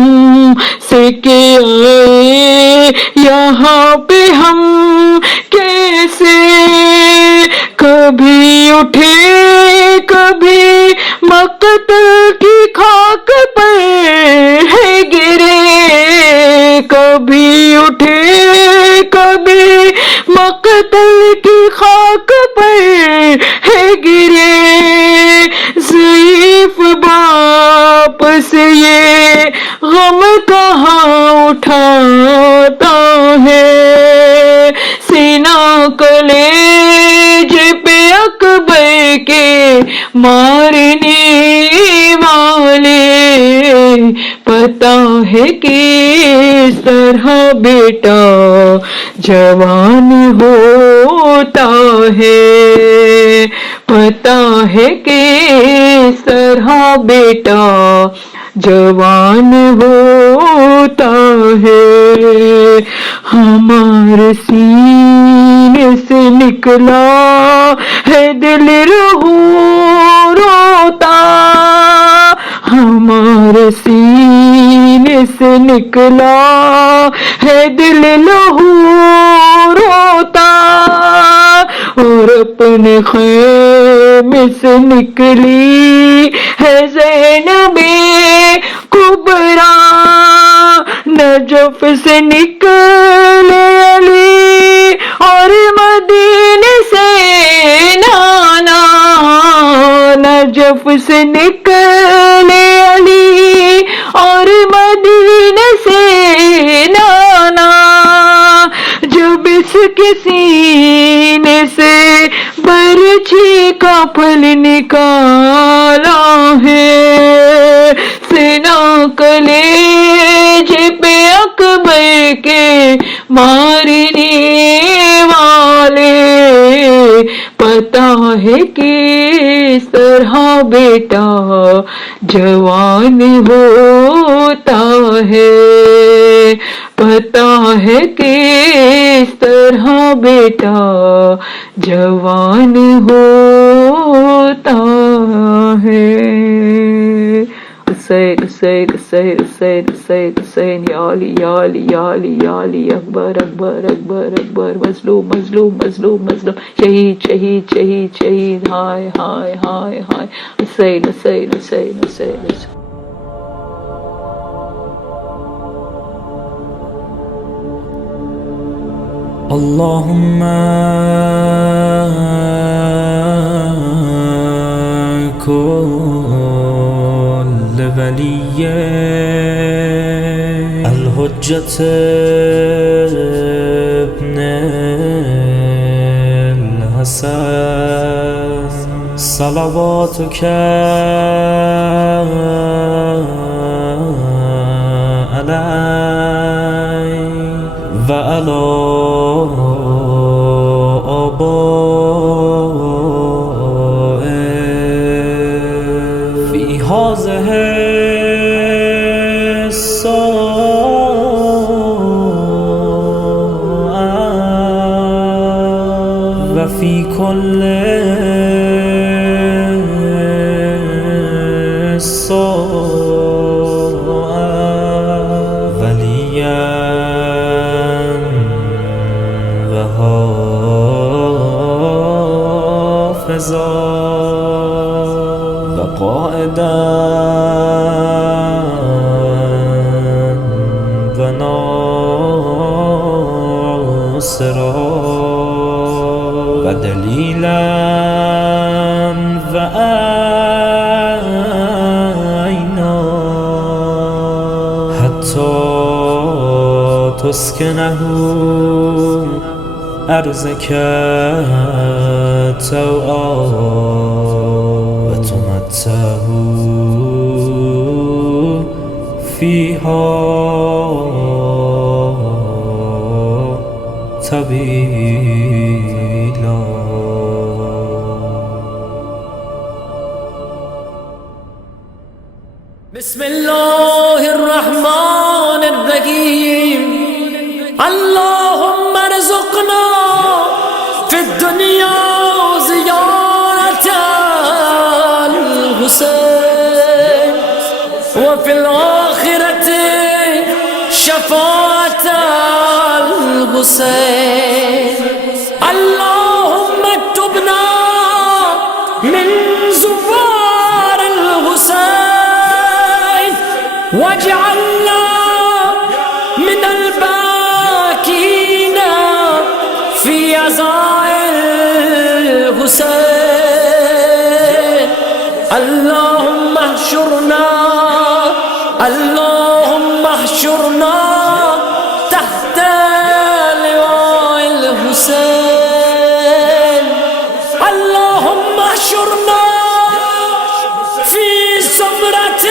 سے کہ آئے یہاں پہ ہم کیسے، کبھی اٹھے کبھی مقتل کی خاک پر ہے گرے، کبھی اٹھے کبھی مقتل کی خاک پر ہے گرے، ضعیف باپ سے یہ غم کہاں اٹھاتا ہے، سینہ کلیجے پہ اکبر کے مارنے والے، پتا ہے کس طرح بیٹا جوان ہوتا ہے، پتا ہے کس طرح بیٹا جوان ہوتا ہے، ہمارے سینے سے نکلا ہے دل رہو روتا، ہمارے سینے سے نکلا ہے دل لہو روتا، اور اپنے خیمے سے نکلی ہے زینب کبریٰ، نجف سے نکلے علی اور مدینے سے نجف سے نکلے علی اور مدینے سے نانا، جب اس کے سینے سے برچھی کا پھل نکالا ہے، سینا کلیجے پہ اکبر کے مارنے والے، پتا ہے کس طرح بیٹا جوان ہوتا ہے، پتا ہے کس طرح بیٹا جوان ہوتا ہے۔ حسین حسین حسین حسین حسین حسین یا علی یا علی یا علی یا علی، اکبر اکبر اکبر اکبر، مظلوم مظلوم مظلوم مظلوم، شہید شہید شہید شہید، ہائے ہائے ہائے ہائے، حسین حسین حسین حسین حسین۔ اللهم كل ولي الحجة ابن الحسن صلواتك عليه وعلى في هذه الساعة وفي كل ساعة وليا وحافظا وقائدا وناصرا ودليلا وعينا حتى تسكنه أرضك توعا وتمتعه فيها طويلا. بسم الله الرحمن الرحيم. اللهم ارزقنا في الدنيا زيارة الحسين وفي الآخرة شفاعة الحسين. اللهم اكتبنا من زوار الحسين واجعلنا من الباكين في عزاء الحسين. اللهم احشرنا اللهم احشرنا تحت لواء الحسين. اللهم احشرنا في زمرة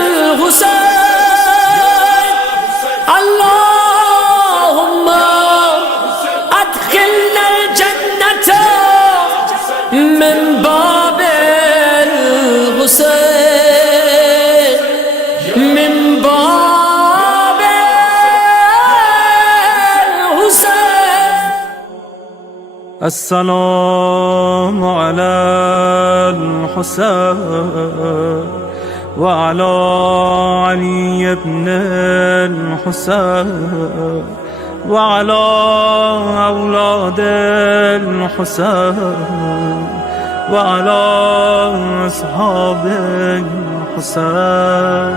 الحسين. اللهم ادخلنا الجنة من باب الحسين من باب الحسين. السلام على الحسين وعلى علي بن الحسين وعلى أولاد الحسين وعلى أصحاب الحسين.